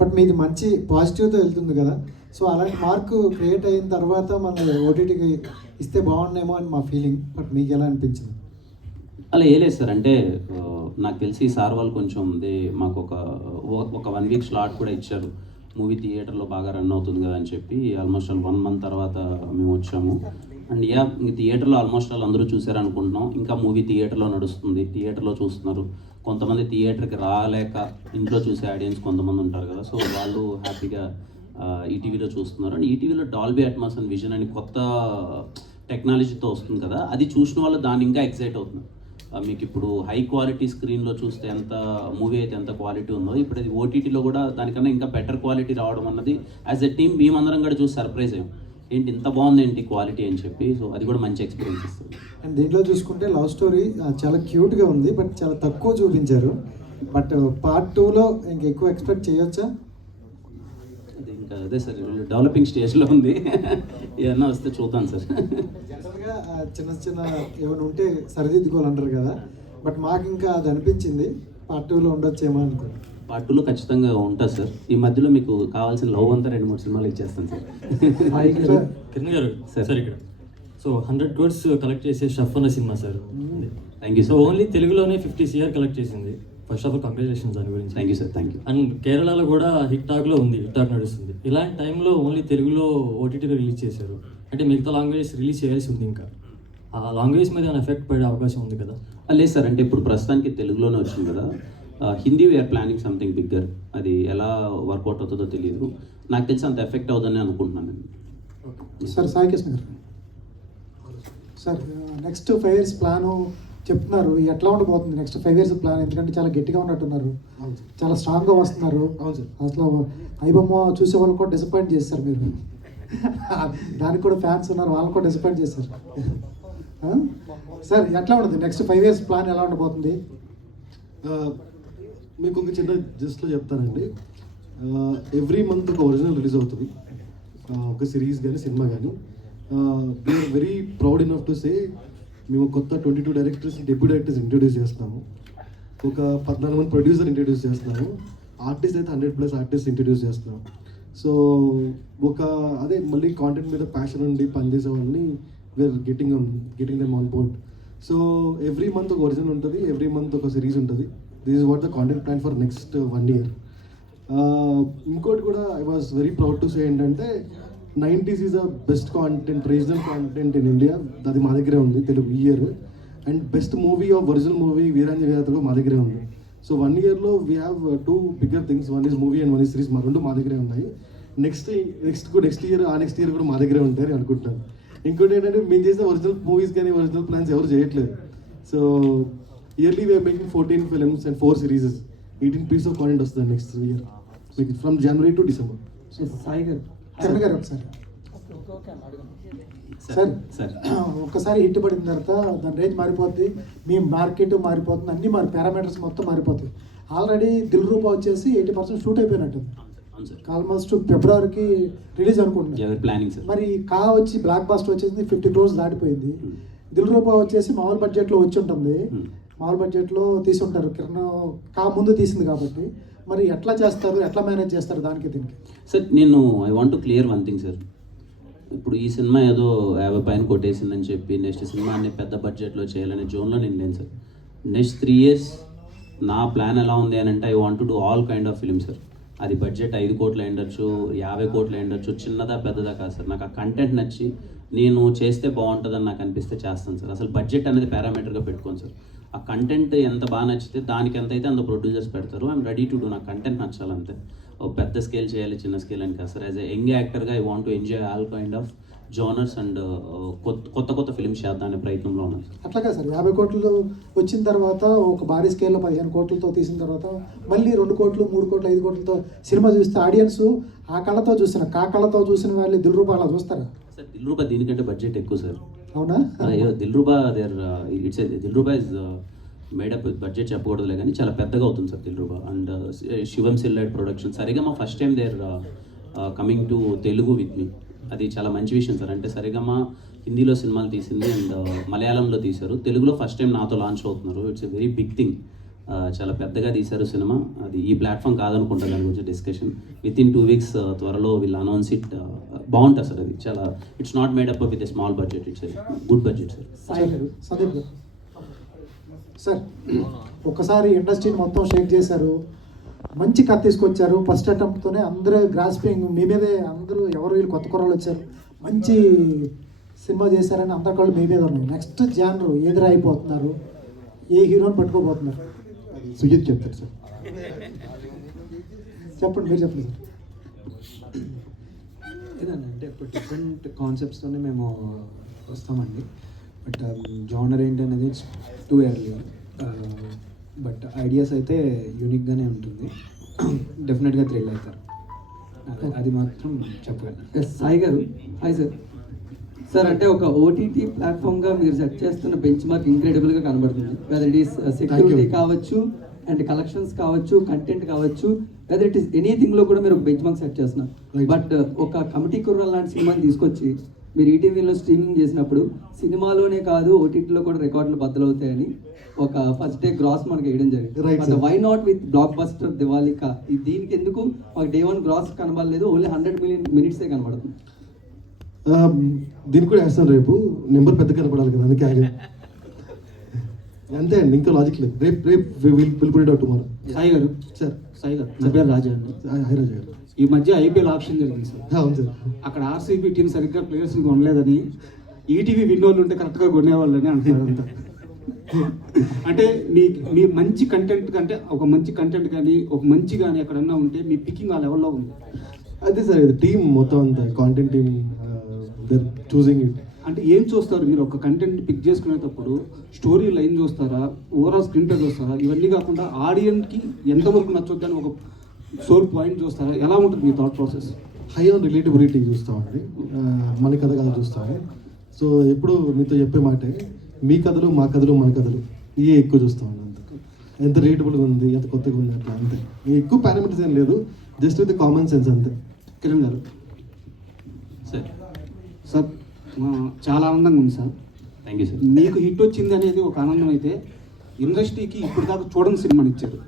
బట్ మీది మంచి పాజిటివ్తో వెళ్తుంది కదా. సో అలాంటి మార్కు క్రియేట్ అయిన తర్వాత మన ఓటీటీకి ఇస్తే బాగుండేమో అని మా ఫీలింగ్. బట్ మీకు ఎలా అనిపించింది? అలా ఏ లేదు సార్. అంటే నాకు తెలిసి సార్ వాళ్ళు కొంచెం మాకు ఒక 1 week స్లాట్ కూడా ఇచ్చారు. మూవీ థియేటర్లో బాగా రన్ అవుతుంది కదా అని చెప్పి ఆల్మోస్ట్ 1 month తర్వాత మేము వచ్చాము. అండ్ థియేటర్లో ఆల్మోస్ట్ అందరూ చూసారు అనుకుంటున్నాం. ఇంకా మూవీ థియేటర్లో నడుస్తుంది, థియేటర్లో చూస్తున్నారు. కొంతమంది థియేటర్కి రాలేక ఇంట్లో చూసే ఆడియన్స్ కొంతమంది ఉంటారు కదా, సో వాళ్ళు హ్యాపీగా ఈటీవీలో చూస్తున్నారు. అండ్ ఈటీవీలో డాల్బీ అట్మాస్ అండ్ విజన్ అని కొత్త టెక్నాలజీతో వస్తుంది కదా, అది చూసిన వాళ్ళు దాన్ని ఇంకా ఎక్సైట్ అవుతున్నారు. మీకు ఇప్పుడు హై క్వాలిటీ స్క్రీన్లో చూస్తే ఎంత మూవీ అయితే ఎంత క్వాలిటీ ఉందో, ఇప్పుడు అది ఓటీటీలో కూడా దానికన్నా ఇంకా బెటర్ క్వాలిటీ రావడం అన్నది యాజ్ ఎ టీమ్ మేమందరం కూడా చూసి సర్ప్రైజ్ అయ్యాం. ఏంటి ఇంత బాగుంది ఏంటి క్వాలిటీ అని చెప్పి. సో అది కూడా మంచి ఎక్స్పీరియన్స్ ఇస్తుంది. అండ్ దీంట్లో చూసుకుంటే లవ్ స్టోరీ చాలా క్యూట్గా ఉంది, బట్ చాలా తక్కువ చూపించారు. బట్ పార్ట్ 2లో ఇంక ఎక్కువ ఎక్స్పెక్ట్ చేయొచ్చా? అది ఇంకా అదే సార్ డెవలపింగ్ స్టేజ్లో ఉంది, ఏమన్నా వస్తే చూద్దాం సార్. జనరల్గా చిన్న చిన్న ఏమైనా ఉంటే సరిదిద్దుకోవాలంటారు కదా, బట్ మాకు ఇంకా అది అనిపించింది పార్ట్ 2లో ఉండొచ్చేమో అనుకో. పార్ట్ 2లో ఖచ్చితంగా ఉంటుంది సార్. ఈ మధ్యలో మీకు కావాల్సిన లవ్ అంతా 2-3 సినిమాలు ఇచ్చేస్తాను సార్. కిరణ్ గారు సార్ ఇక్కడ సో 100 crores కలెక్ట్ చేసే షఫ్ అన్న cinema sir. Thank you so sir. Only తెలుగులోనే 50 CR కలెక్ట్ చేసింది. ఫస్ట్ ఆఫ్ ఆల్ కంగ్రాచులేషన్స్ దాని గురించి. Thank you sir. Thank you. And కేరళలో కూడా హిట్ టాక్లో ఉంది, హిట్ టాక్ నడుస్తుంది. ఇలాంటి టైంలో ఓన్లీ తెలుగులో ఓటీటీలో రిలీజ్ చేశారు అంటే మిగతా లాంగ్వేజ్ రిలీజ్ చేయాల్సి ఉంది. ఇంకా ఆ లాంగ్వేజ్ మీద ఏమైనా ఎఫెక్ట్ పడే అవకాశం ఉంది కదా? లేదు సార్, అంటే ఇప్పుడు ప్రస్తుతానికి తెలుగులోనే వచ్చింది కదా. Hindi we are planning something bigger. అది ఎలా వర్కౌట్ అవుతుందో తెలియదు. నాకు తెలిసి అంత ఎఫెక్ట్ అవుతుందని అనుకుంటున్నాను నేను. సార్ సాయి కృష్ణ గారు, సార్ నెక్స్ట్ 5 years ప్లాను చెప్తున్నారు, ఎట్లా ఉండబోతుంది నెక్స్ట్ 5 years ప్లాన్? ఎందుకంటే చాలా గట్టిగా ఉన్నట్టున్నారు, చాలా స్ట్రాంగ్గా వస్తున్నారు. అవును సార్. అసలు ఐబొమ్మ చూసే వాళ్ళు కూడా డిసప్పాయింట్ చేస్తారు మీరు. దానికి కూడా ఫ్యాన్స్ ఉన్నారు, వాళ్ళని కూడా డిసప్పాయింట్ చేస్తారు. సార్ ఎట్లా ఉంటుంది నెక్స్ట్ 5 years ప్లాన్ ఎలా ఉండబోతుంది? మీకు ఒక చిన్న జస్ట్లో చెప్తానండి. ఎవ్రీ మంత్ ఒక ఒరిజినల్ రిలీజ్ అవుతుంది, ఒక సిరీస్ కానీ సినిమా కానీ. We are very proud enough to say మేము కొత్త 22 డైరెక్టర్స్, డెబ్యూ డైరెక్టర్స్ ఇంట్రొడ్యూస్ చేస్తాము. ఒక 14 మంది ప్రొడ్యూసర్ ఇంట్రొడ్యూస్ చేస్తున్నాము. ఆర్టిస్ట్ అయితే 100+ ఆర్టిస్ట్ ఇంట్రొడ్యూస్ చేస్తున్నాము. సో ఒక అదే మళ్ళీ కాంటెంట్ మీద ప్యాషన్ ఉండి పనిచేసే వాళ్ళని we're getting them on board. So every month ఒక ఒరిజినల్ ఉంటుంది, ఎవ్రీ మంత్ ఒక సిరీస్ ఉంటుంది. This is what the content plan for next 1 year. ఇంకోటి కూడా I was very proud to say ఏంటంటే 90s is the best content, regional content in India. అది మా దగ్గరే ఉంది Telugu year. And best movie of original movie Veeranjaneya మా దగ్గరే ఉంది. సో 1 yearలో we have 2 bigger things. One is movie and one is series. మా 2 మా దగ్గరే ఉన్నాయి. నెక్స్ట్ ఇయర్ ఆ నెక్స్ట్ ఇయర్ కూడా మా దగ్గరే ఉంటాయని అనుకుంటున్నాను. ఇంకోటి ఏంటంటే మేము చేసిన ఒరిజినల్ మూవీస్ కానీ ఒరిజినల్ ప్లాన్స్ ఎవరు చేయట్లేదు. So yearly we are making 14 films and 4 series. 18 pieces of content వస్తుంది next year from January to December. So Sai గారు, కిరణ్ గారు ఒకసారి సార్ ఒక్కసారి హిట్ పడిన తర్వాత దాని రేంజ్ మారిపోద్ది, మీ మార్కెట్ మారిపోతుంది, అన్ని పారామీటర్స్ మొత్తం మారిపోతాయి. ఆల్రెడీ దిల్ రూపా వచ్చేసి 80% షూట్ అయిపోయినట్టు, ఆల్మోస్ట్ ఫిబ్రవరికి రిలీజ్ అనుకుంటున్నాను. మరి కా వచ్చి బ్లాక్ బాస్టర్ వచ్చేసి 50 crores దాటిపోయింది. దిల్ రూపా వచ్చేసి మామూలు బడ్జెట్లో వచ్చి ఉంటుంది, మామూలు బడ్జెట్లో తీసి ఉంటారు. కిరణ్ కా ముందు తీసింది కాబట్టి మరి ఎట్లా చేస్తారు, ఎట్లా మేనేజ్ చేస్తారు దానికి దీనికి? సార్ నేను I want to clear one thing sir. ఇప్పుడు ఈ సినిమా ఏదో 50 పైన కొట్టేసిందని చెప్పి నెక్స్ట్ సినిమా అన్ని పెద్ద బడ్జెట్లో చేయాలనే జోన్లో నేను లేను సార్. నెక్స్ట్ 3 years నా ప్లాన్ ఎలా ఉంది అని అంటే I want to do all kind of film sir. అది బడ్జెట్ 5 కోట్లు అయ్యుండొచ్చు, 50 కోట్లు అయ్యుండొచ్చు, చిన్నదా పెద్దదా కాదు సార్. నాకు ఆ కంటెంట్ నచ్చి నేను చేస్తే బాగుంటుందని నాకు అనిపిస్తే చేస్తాను సార్. అసలు బడ్జెట్ అనేది పారామీటర్గా పెట్టుకోను సార్. ఆ కంటెంట్ ఎంత బాగా నచ్చితే దానికి ఎంత అయితే అంత ప్రొడ్యూసర్స్ పెడతారు. I'm ready to do. నాకు కంటెంట్ నచ్చాలంతే. పెద్ద స్కేల్ చేయాలి, చిన్న స్కేల్ అని కాదు సార్. యాజ్ ఎ యంగ్ యాక్టర్గా I want to enjoy all kind of genres and కొత్త ఫిల్మ్స్ చేద్దాం అనే ప్రయత్నంలో ఉన్నాను సార్. అట్లాగా సార్ 50 కోట్లు వచ్చిన తర్వాత ఒక భారీ స్కేల్లో 15 కోట్లతో తీసిన తర్వాత మళ్ళీ 2 కోట్లు 3 కోట్లు 5 కోట్లతో సినిమా చూస్తే ఆడియన్స్ ఆ కళ్ళతో చూసిన వాళ్ళు దిల్ రూపా అలా చూస్తారా సార్? దిల్ రూపా దీనికంటే బడ్జెట్ ఎక్కువ సార్. అవునా? Dil Rupa Dil Rupa is made up budget చెప్పకూడదులే కానీ చాలా పెద్దగా అవుతుంది సార్ దిల్ రూపా. అండ్ శివం సిల్లెడ్ production. Saregama first time there coming to Telugu with me. అది చాలా మంచి విషయం సార్. అంటే సరిగమా హిందీలో సినిమాలు తీసింది అండ్ మలయాళంలో తీశారు, తెలుగులో ఫస్ట్ టైం నాతో లాంచ్ అవుతున్నారు. It's a very big thing. చాలా పెద్దగా తీశారు సినిమా. అది ఈ ప్లాట్ఫామ్ కాదనుకుంటా దాని గురించి డిస్కషన్. వితిన్ 2 weeks త్వరలో వీళ్ళు అనౌన్స్ ఇట్. బాగుంటుంది సార్. అది చాలా it's not made up with a small budget, it's a good budget sir. Sandeep గారు సార్, ఒకసారి ఇండస్ట్రీని మొత్తం షేక్ చేశారు. మంచి కథ తీసుకొచ్చారు. ఫస్ట్ అటెంప్ట్తోనే అందరూ గ్రాస్పింగ్ మీ మీదే, అందరూ ఎవరు వీళ్ళు కొత్త కుర్రాళ్ళు వచ్చారు, మంచి సినిమా చేశారని అందరి కళ్ళు మీ మీద ఉన్నాయి. నెక్స్ట్ జానర్ ఎదురు అయిపోతున్నారు, ఏ హీరోని పట్టుకోబోతున్నారు? సుజిత్ చెప్తారు సార్. చెప్పండి, మీరు చెప్పండి సార్. ఏదంటే ఇప్పుడు డిఫరెంట్ కాన్సెప్ట్స్తోనే మేము వస్తామండి. బట్ జానర్ ఏంటి అనేది it's too early. But ideas అయితే యూనిక్గానే ఉంటుంది. డెఫినెట్గా థ్రిల్ అవుతారు, అది మాత్రం చెప్పగలను. సాయి గారు, హాయ్ సార్. సార్ అంటే ఒక ఓటీటీ ప్లాట్ఫామ్గా మీరు సెట్ చేస్తున్న బెంచ్ మార్క్ ఇంక్రెడిబుల్గా కనబడుతుంది. వెదర్ ఇట్ ఈస్ సెక్యూరిటీ కావచ్చు, అండ్ కలెక్షన్స్ కావచ్చు, కంటెంట్ కావచ్చు, వెదర్ ఇట్ ఈస్ ఎనీథింగ్లో కూడా మీరు ఒక బెంచ్ మార్క్ సెట్ చేస్తున్నారు. బట్ ఒక కమిటీ కుర్రాల్ లాంటి సినిమాని తీసుకొచ్చి మీరు ఈటీవీలో స్ట్రీమింగ్ చేసినప్పుడు సినిమాలోనే కాదు ఓటీటీలో కూడా రికార్డులు బద్దలవుతాయని ఒక ఫస్ట్ డే గ్రాస్ మనకి వేయడం జరిగింది. But why not with blockbuster దివాలికా? దీనికి ఎందుకు ఒక డే 1 గ్రాస్ కనబడలేదు, ఓన్లీ 100 మిలియన్ మినిట్సే కనబడుతుంది? దీనికి కూడా వేస్తాను రేపు, నెంబర్ పెద్ద కనపడాలి కదా, అందుకే అంతే అండి, ఇంకా లాజిక్ లేదు. రేపు will put it out tomorrow. Sai గారు, సార్. సాయి గారు, నా పేరు రాజా అండి. హాయ్ రాజా గారు. ఈ మధ్య ఐపీఎల్ ఆప్షన్ జరిగింది సార్. అవును సార్. అక్కడ ఆర్సీబీ టీం సరిగ్గా ప్లేయర్స్ కొనలేదని ఈటీవీ విన్నోళ్ళు ఉంటే కరెక్ట్గా కొనేవాళ్ళని అంటున్నారు అంతా. అంటే మీ మంచి కంటెంట్ కంటే ఒక మంచి కంటెంట్ కానీ ఒక మంచి కానీ ఎక్కడన్నా ఉంటే మీ పికింగ్ ఆ లెవెల్లో ఉంది. అదే సార్, ఇది టీం మొత్తం అంతా content team they're choosing it. అంటే ఏం చూస్తారు మీరు ఒక కంటెంట్ పిక్ చేసుకునేటప్పుడు? స్టోరీ లైన్ చూస్తారా, ఓవరాల్ స్క్రీన్ ప్లే చూస్తారా? ఇవన్నీ కాకుండా ఆడియన్స్కి ఎంతవరకు నచ్చొద్దని ఒక సోల్ పాయింట్ చూస్తారా? ఎలా ఉంటుంది మీ thought process? High on relatability చూస్తామండి, మన కథ కథ చూస్తాము. సో ఎప్పుడు మీతో చెప్పే మాటే, మీ కథలు మా కథలు మన కథలు ఇవే ఎక్కువ చూస్తామండి. అందుకు ఎంత రిలేటబుల్గా ఉంది, ఎంత కొత్తగా ఉంది, అట్లా అంతే. ఎక్కువ పారామీటర్స్ ఏం లేదు, జస్ట్ విత్ కామన్ సెన్స్ అంతే. కిరణ్ గారు. సార్. సార్ చాలా ఆనందంగా ఉంది సార్. Thank you sir. మీకు హిట్ వచ్చింది అనేది ఒక ఆనందం అయితే, ఇండస్ట్రీకి ఇప్పుడు దాకా చూడని సినిమాని ఇచ్చారు.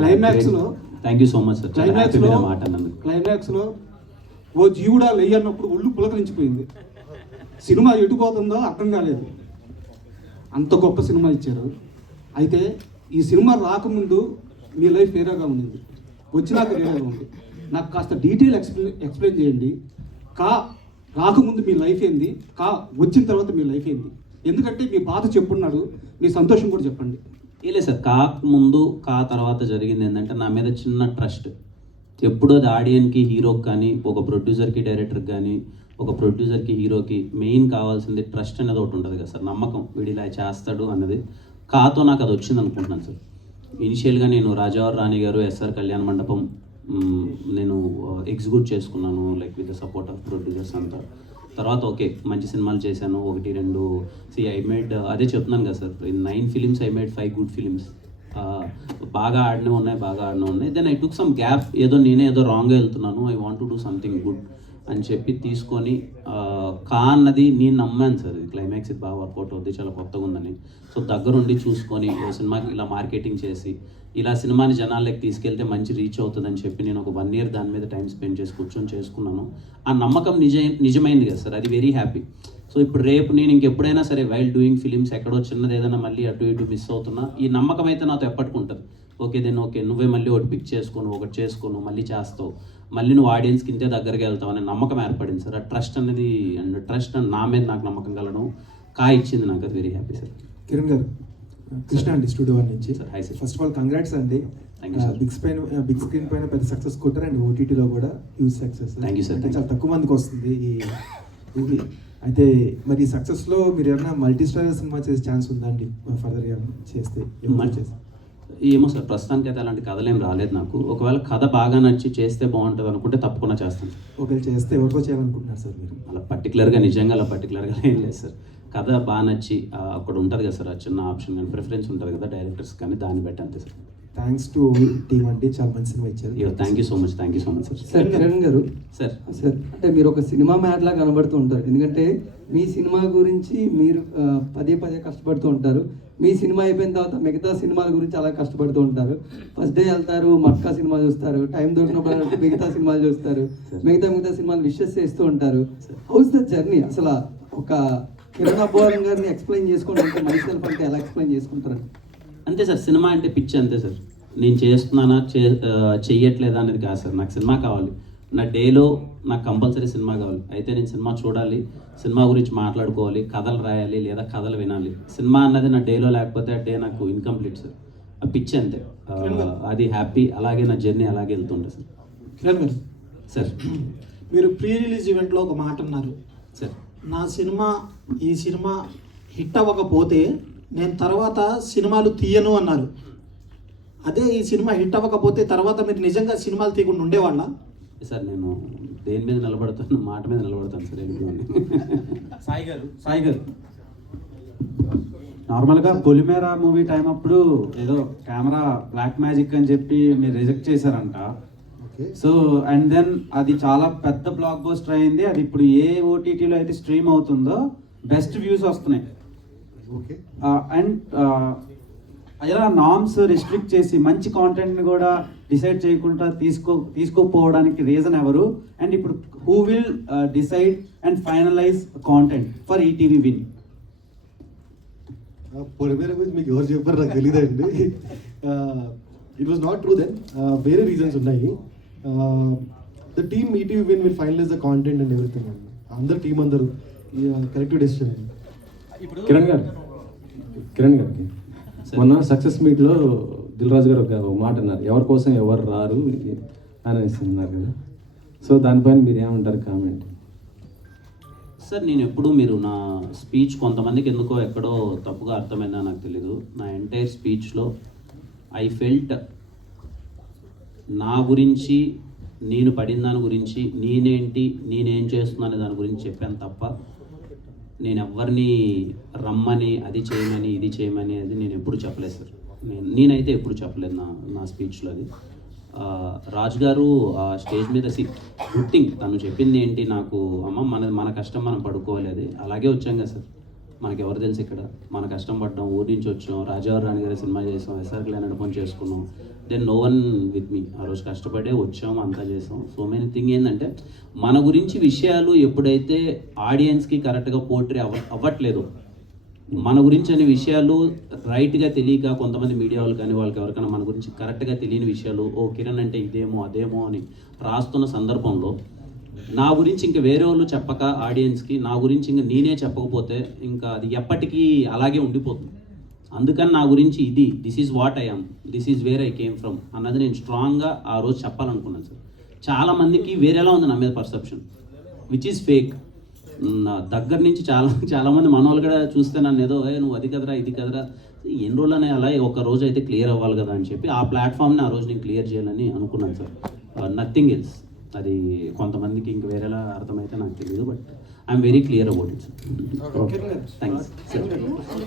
క్లైమాక్స్లో thank you so much sir. క్లైమాక్స్లో ఓ జీవుడా లెయ్యి అన్నప్పుడు ఒళ్ళు పులకరించిపోయింది. సినిమా ఎటుపోతుందో అర్థం కాలేదు, అంత గొప్ప సినిమా ఇచ్చారు. అయితే ఈ సినిమా రాకముందు మీ లైఫ్ వేరేగా ఉంది, వచ్చినాక వేరేగా ఉంది. నాకు కాస్త డీటెయిల్ ఎక్స్ప్లెయిన్ చేయండి. రాకముందు మీ లైఫ్ ఏంది, వచ్చిన తర్వాత మీ లైఫ్ ఏంది? ఎందుకంటే మీ బాధ చెప్పున్నాడు, మీ సంతోషం కూడా చెప్పండి. లేదు సార్, ముందు తర్వాత జరిగింది ఏంటంటే నా మీద చిన్న ట్రస్ట్. ఎప్పుడో అది ఆడియన్కి, హీరోకి కానీ, ఒక ప్రొడ్యూసర్కి, డైరెక్టర్కి కానీ, ఒక ప్రొడ్యూసర్కి, హీరోకి మెయిన్ కావాల్సింది ట్రస్ట్ అనేది ఒకటి ఉంటుంది కదా సార్, నమ్మకం. వీడు ఇలా చేస్తాడు అన్నది కాతో నాకు అది వచ్చింది అనుకుంటున్నాను సార్. ఇనిషియల్గా నేను రాజావారి రాణి గారు, ఎస్ఆర్ కళ్యాణ మండపం నేను ఎగ్జిక్యూట్ చేసుకున్నాను, like with the support of producers అంతా. తర్వాత ఓకే మంచి సినిమాలు చేశాను, 1, 2 ఐ మేడ్, అదే చెప్తున్నాను కదా sir, in 9 films I made 5 good films. బాగా ఆడినే ఉన్నాయి. Then I took some gap, నేనే ఏదో రాంగ్గా వెళ్తున్నాను, I want to do something good అని చెప్పి తీసుకొని అన్నది నేను నమ్మాను సార్. ఇది క్లైమాక్స్ ఇది బాగా వర్కౌట్ అవుతుంది, చాలా కొత్తగా ఉందని. సో దగ్గరుండి చూసుకొని సినిమాకి ఇలా మార్కెటింగ్ చేసి ఇలా సినిమాని జనాల్లోకి తీసుకెళ్తే మంచి రీచ్ అవుతుందని చెప్పి నేను ఒక 1 year దాని మీద టైం స్పెండ్ చేసి కూర్చొని చేసుకున్నాను. ఆ నమ్మకం నిజమైంది కదా సార్, అది వెరీ హ్యాపీ. సో ఇప్పుడు రేపు నేను ఇంకెప్పుడైనా సరే వైల్ డూయింగ్ ఫిలిమ్స్ ఎక్కడో చిన్నది ఏదైనా మళ్ళీ అటు ఇటు మిస్ అవుతున్నా, ఈ నమ్మకం అయితే నాతో ఎప్పటికుంటుంది. ఓకే నువ్వే మళ్ళీ ఒకటి పిక్ ఒకటి చేసుకోను, మళ్ళీ చేస్తావు, మళ్ళీ నువ్వు ఆడియన్స్కి ఇంతే దగ్గరికి వెళ్తావు అనే నమ్మకం ఏర్పడింది సార్. ఆ ట్రస్ట్ అనేది ట్రస్ట్ నా మీద నాకు నమ్మకం కలడం ఇచ్చింది నాకు, అది వెరీ హ్యాపీ సార్. కిరణ్ గారు, కృష్ణ అండి, స్టూడియో 1 నుంచి. Sir hi sir. First of all congrats అండి. బిగ్ స్క్రీన్ పైన పెద్ద సక్సెస్ కొట్టారు, అండ్ ఓటీటీలో కూడా huge success. Thank you sir. అంటే చాలా తక్కువ మందికి వస్తుంది ఈ మూవీ. అయితే మరి ఈ సక్సెస్లో మీరు ఏమైనా మల్టీ స్టార్ సినిమా చేసే ఛాన్స్ ఉందండి ఫర్దర్గా చేస్తే? ఏమో సార్, ప్రస్తుతానికి అయితే అలాంటి కథలు ఏం రాలేదు నాకు. ఒకవేళ కథ బాగా నచ్చి చేస్తే బాగుంటుంది అనుకుంటే తప్పకుండా చేస్తాను. ఒకవేళ చేస్తే ఎవరితో చేయాలనుకుంటున్నారు సార్ మీరు? అలా పర్టికులర్గా ఏం లేదు సార్. కథ బాగా నచ్చి అక్కడ ఉంటుంది కదా సార్, ఆ చిన్న ఆప్షన్ కానీ ప్రిఫరెన్స్ ఉంటుంది కదా డైరెక్టర్స్ కానీ, దాన్ని బట్టి అంతే సార్. థ్యాంక్స్ టు టీమ్ అండి, చాలా మంచి సినిమా ఇచ్చారు. Thank you so much sir. Sir Kiran గారు, సార్ అంటే మీరు ఒక సినిమా మ్యాన్ లా కనబడుతూ ఉంటారు. ఎందుకంటే మీ సినిమా గురించి మీరు పదే కష్టపడుతూ ఉంటారు. మీ సినిమా అయిపోయిన తర్వాత మిగతా సినిమాల గురించి అలా కష్టపడుతూ ఉంటారు. ఫస్ట్ డే వెళ్తారు, మట్కా సినిమా చూస్తారు, టైం దొరికినప్పుడు మిగతా సినిమాలు చూస్తారు, మిగతా సినిమాలు విషెస్ చేస్తూ ఉంటారు. House the journey? అసలు ఒక కిరణ్ అబ్బవరం గారిని ఎక్స్ప్లెయిన్ చేసుకోండి అంటే మైసెల్ఫ్ అంటే ఎలా ఎక్స్ప్లెయిన్ చేసుకుంటారు? అంతే సార్, సినిమా అంటే పిచ్చి అంతే సార్. నేను చేస్తున్నానా చెయ్యట్లేదా అనేది కాదు సార్. నాకు సినిమా కావాలి, నా డేలో నాకు కంపల్సరీ సినిమా కావాలి. అయితే నేను సినిమా చూడాలి, సినిమా గురించి మాట్లాడుకోవాలి, కథలు రాయాలి లేదా కథలు వినాలి. సినిమా అన్నది నా డేలో లేకపోతే ఆ డే నాకు ఇన్కంప్లీట్ సార్. ఆ పిచ్చి అంతే, అది హ్యాపీ. అలాగే నా జర్నీ అలాగే వెళ్తుండే సార్. కిరణ్ గారు సార్, మీరు ప్రీ రిలీజ్ ఈవెంట్లో ఒక మాట అన్నారు సార్, ఈ సినిమా హిట్ అవ్వకపోతే నేను తర్వాత సినిమాలు తీయను అన్నారు. అదే ఈ సినిమా హిట్ అవ్వకపోతే తర్వాత మీరు నిజంగా సినిమాలు తీయకుండా ఉండేవాళ్ళ? సార్ నేను దేని మీద నిలబడతాను, మాట మీద నిలబడతాను సార్. సాయి గారు నార్మల్గా పొలిమేర మూవీ టైం అప్పుడు ఏదో కెమెరా బ్లాక్ మ్యాజిక్ అని చెప్పి మీరు రిజెక్ట్ చేశారంట. సో అండ్ దెన్ అది చాలా పెద్ద బ్లాక్ బస్టర్ అయింది. అది ఇప్పుడు ఏ ఓటీటీలో అయితే స్ట్రీమ్ అవుతుందో బెస్ట్ వ్యూస్ వస్తున్నాయి. అండ్ ఇలా నామ్స్ రిస్ట్రిక్ట్ చేసి మంచి కాంటెంట్ని కూడా డిసైడ్ చేయకుండా తీసుకోపోవడానికి రీజన్ ఎవరు? అండ్ ఇప్పుడు who will decide and finalize content for ETV win? Polimera గురించి మీకు ఎవరు చెప్పారు నాకు తెలియదండి. It was not true then. వేరే రీజన్స్ ఉన్నాయి. The team ETV win will finalize the content and everything అండి. అందరు టీం అందరూ కరెక్ట్ డెసిషన్ అండి. కిరణ్ గారికి మొన్న సక్సెస్ మీట్లో దిల్ రాజు గారు ఒక మాట అన్నారు, ఎవరి కోసం ఎవరు రారు అని అన్నారు కదా. సో దానిపైన మీరు ఏమంటారు కామెంట్? సార్ నేను ఎప్పుడు, మీరు నా స్పీచ్ కొంతమందికి ఎందుకో ఎక్కడో తప్పుగా అర్థమైందా నాకు తెలీదు. నా ఎంటైర్ స్పీచ్లో ఐ ఫెల్ట్ నా గురించి, నేను పడిన దాని గురించి, నేనేంటి, నేనేం చేస్తున్నాను దాని గురించి చెప్పాను తప్ప నేను ఎవరిని రమ్మని అది చేయమని ఇది చేయమని అది నేను ఎప్పుడు చెప్పలేదు సార్. నేనైతే ఎప్పుడు చెప్పలేదు నా స్పీచ్లో అది. రాజు గారు స్టేజ్ మీద గుట్టింగ్ తను చెప్పింది ఏంటి, నాకు అమ్మ మన కష్టం మనం పడుకోవాలి, అది అలాగే వచ్చాం కదా సార్. మనకి ఎవరు తెలుసు ఇక్కడ, మన కష్టం పడ్డాం, ఊరి నుంచి వచ్చాం, రాజావారి రాణి గారి సినిమా చేసాం, ఎస్ఆర్కి నడుపుకొని చేసుకున్నాం. Then no one with me. ఆ రోజు కష్టపడే వచ్చాం, అంతా చేసాం. సో మెయిన్ థింగ్ ఏంటంటే మన గురించి విషయాలు ఎప్పుడైతే ఆడియన్స్కి కరెక్ట్గా పోర్ట్రే అవ్వట్లేదు, మన గురించి అనే విషయాలు రైట్గా తెలియక కొంతమంది మీడియా వాళ్ళు కానీ వాళ్ళకి ఎవరికైనా మన గురించి కరెక్ట్గా తెలియని విషయాలు, ఓ కిరణ్ అంటే ఇదేమో అదేమో అని రాస్తున్న సందర్భంలో నా గురించి ఇంకా వేరే వాళ్ళు చెప్పక ఆడియన్స్కి, నా గురించి ఇంకా నేనే చెప్పకపోతే ఇంకా అది ఎప్పటికీ అలాగే ఉండిపోతుంది. అందుకని నా గురించి ఇది, this is what I am, this is where I came from అన్నది నేను స్ట్రాంగ్గా ఆ రోజు చెప్పాలనుకున్నాను సార్. చాలామందికి వేరేలా ఉంది నా మీద పర్సెప్షన్, విచ్ ఈజ్ ఫేక్. నా దగ్గర నుంచి చాలామంది మనోళ్ళు కూడా చూస్తే నన్ను ఏదో నువ్వు అది కదరా ఇది కదరా, ఎన్ని రోజులు అనే అలా ఒక రోజు అయితే క్లియర్ అవ్వాలి కదా అని చెప్పి ఆ ప్లాట్ఫామ్ని ఆ రోజు నేను క్లియర్ చేయాలని అనుకున్నాను సార్. Nothing else. అది కొంతమందికి ఇంక వేరేలా అర్థమైతే నాకు తెలియదు, but I'm very clear about it sir. Thanks.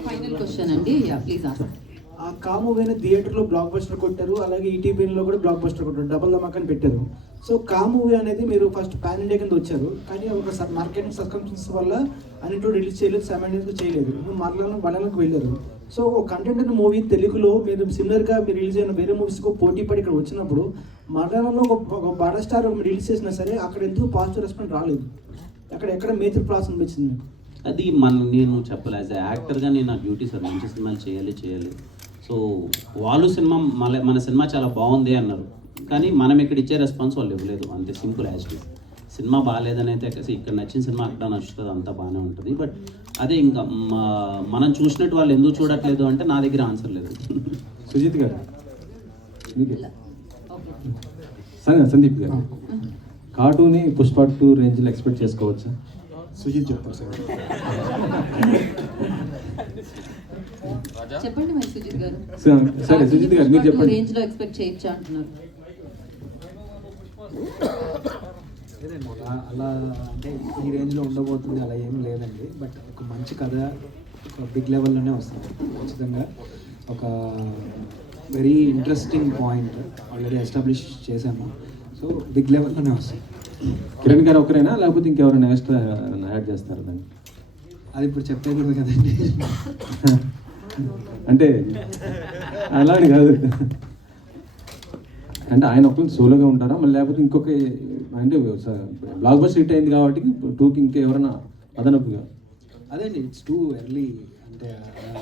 Final question అండి, ప్లీజ్ ఆస్క్. ఆ కామూవీని థియేటర్లో బ్లాక్ బస్టర్ కొట్టారు, అలాగే ఈటీవీలో కూడా బ్లాక్ బస్టర్ కొట్టారు, డబల్ ధమాకాని పెట్టారు. సో కామూవీ అనేది మీరు ఫస్ట్ పాన్ ఇండియా కింద వచ్చారు, కానీ ఒక మార్కెటింగ్ సర్కమ్స్టెన్సెస్ వల్ల అన్నింటిలో రిలీజ్ చేయలేదు, సైమల్టేనియస్గా చేయలేదు. మీరు మలయాళంకి వెళ్ళారు. సో కంటెంట్ అనే మూవీ తెలుగులో మీరు సిమిలర్గా మీరు రిలీజ్ అయిన వేరే మూవీస్కి పోటీ పడి ఇక్కడ వచ్చినప్పుడు మలయాళంలో ఒక బడా స్టార్ రిలీజ్ చేసినా సరే అక్కడ ఎందుకు పాజిటివ్ రెస్పాన్స్ రాలేదు? ఎక్కడ మేజర్ ప్రాబ్లమ్స్ అనిపించింది మీకు? అది నేను చెప్పలేదు. యాజ్ ఎ యాక్టర్గా నేను నా డ్యూటీ సార్, మంచి సినిమాలు చేయాలి. సో వాళ్ళు మన సినిమా చాలా బాగుంది అన్నారు, కానీ మనం ఇక్కడ ఇచ్చే రెస్పాన్స్ వాళ్ళు ఇవ్వలేదు. అంతే సింపుల్ యాజ్ ఇట్. సినిమా బాగాలేదని అయితే ఇక్కడ నచ్చిన సినిమా అక్కడ నచ్చుతుంది, అంతా బాగానే ఉంటుంది. బట్ అదే ఇంకా మనం చూసినట్టు వాళ్ళు ఎందుకు చూడట్లేదు అంటే నా దగ్గర ఆన్సర్ లేదు. సుజిత్ గారు, సందీప్ గారు, కార్టూన్ని పుష్ప 2 రేంజ్లో ఎక్స్పెక్ట్ చేసుకోవచ్చా? సుజిత్ చెప్తారు సార్. చెప్పండి మరి సుజిత్ గారు. సరే సుజిత్ గారు మీరు చెప్పండి. రేంజ్ లో ఎక్స్పెక్ట్ చేయొచ్చా అంటున్నారు. లేదండి, అలా అంటే ఈ రేంజ్లో ఉండబోతుంది అలా ఏం లేదండి. బట్ ఒక మంచి కథ ఒక బిగ్ లెవెల్లోనే వస్తుంది ఖచ్చితంగా. ఒక very interesting point already establish చేశాము. సో బిగ్ లెవెల్లోనే వస్తుంది. కిరణ్ గారు ఒకరేనా లేకపోతే ఇంకెవరైనా ఎక్స్ట్రా యాడ్ చేస్తారు దాన్ని? అది ఇప్పుడు చెప్పేకూడదు కదండి. అంటే అలా అని కాదు, అంటే ఆయన ఒకరు సోలోగా ఉంటారా మళ్ళీ లేకపోతే ఇంకొక, అంటే బ్లాక్ బస్టర్ హిట్ అయింది కాబట్టి 2కి ఇంకా ఎవరైనా అదనపుగా? అదేండి, ఇట్స్ టూ ఎర్లీ, అంటే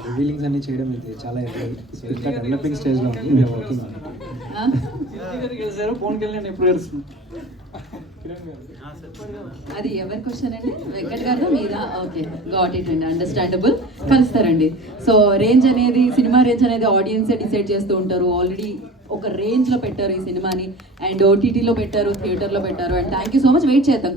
రివీలింగ్స్ అన్ని చేయడం ఇది చాలా ఎర్లీ. సో ఇంకా డెవలపింగ్ స్టేజ్లో ఉంది. వర్కింగ్ గెలిచారు, పవన్ కళ్యాణ్ ఎప్పుడు గెలుస్తున్నారు? అది ఎవరి క్వశ్చన్ అండి? వెంకట్ గారు మీరా? ఓకే, గాట్ ఇట్ అండి, అండర్స్టాండబుల్. కలుస్తారండి. సో రేంజ్ అనేది, సినిమా రేంజ్ అనేది ఆడియన్సే డిసైడ్ చేస్తూ ఉంటారు. ఆల్రెడీ ఒక రేంజ్లో పెట్టారు ఈ సినిమాని, అండ్ ఓటీటీలో పెట్టారు, థియేటర్లో పెట్టారు. And thank you so much. Wait చేద్దాం.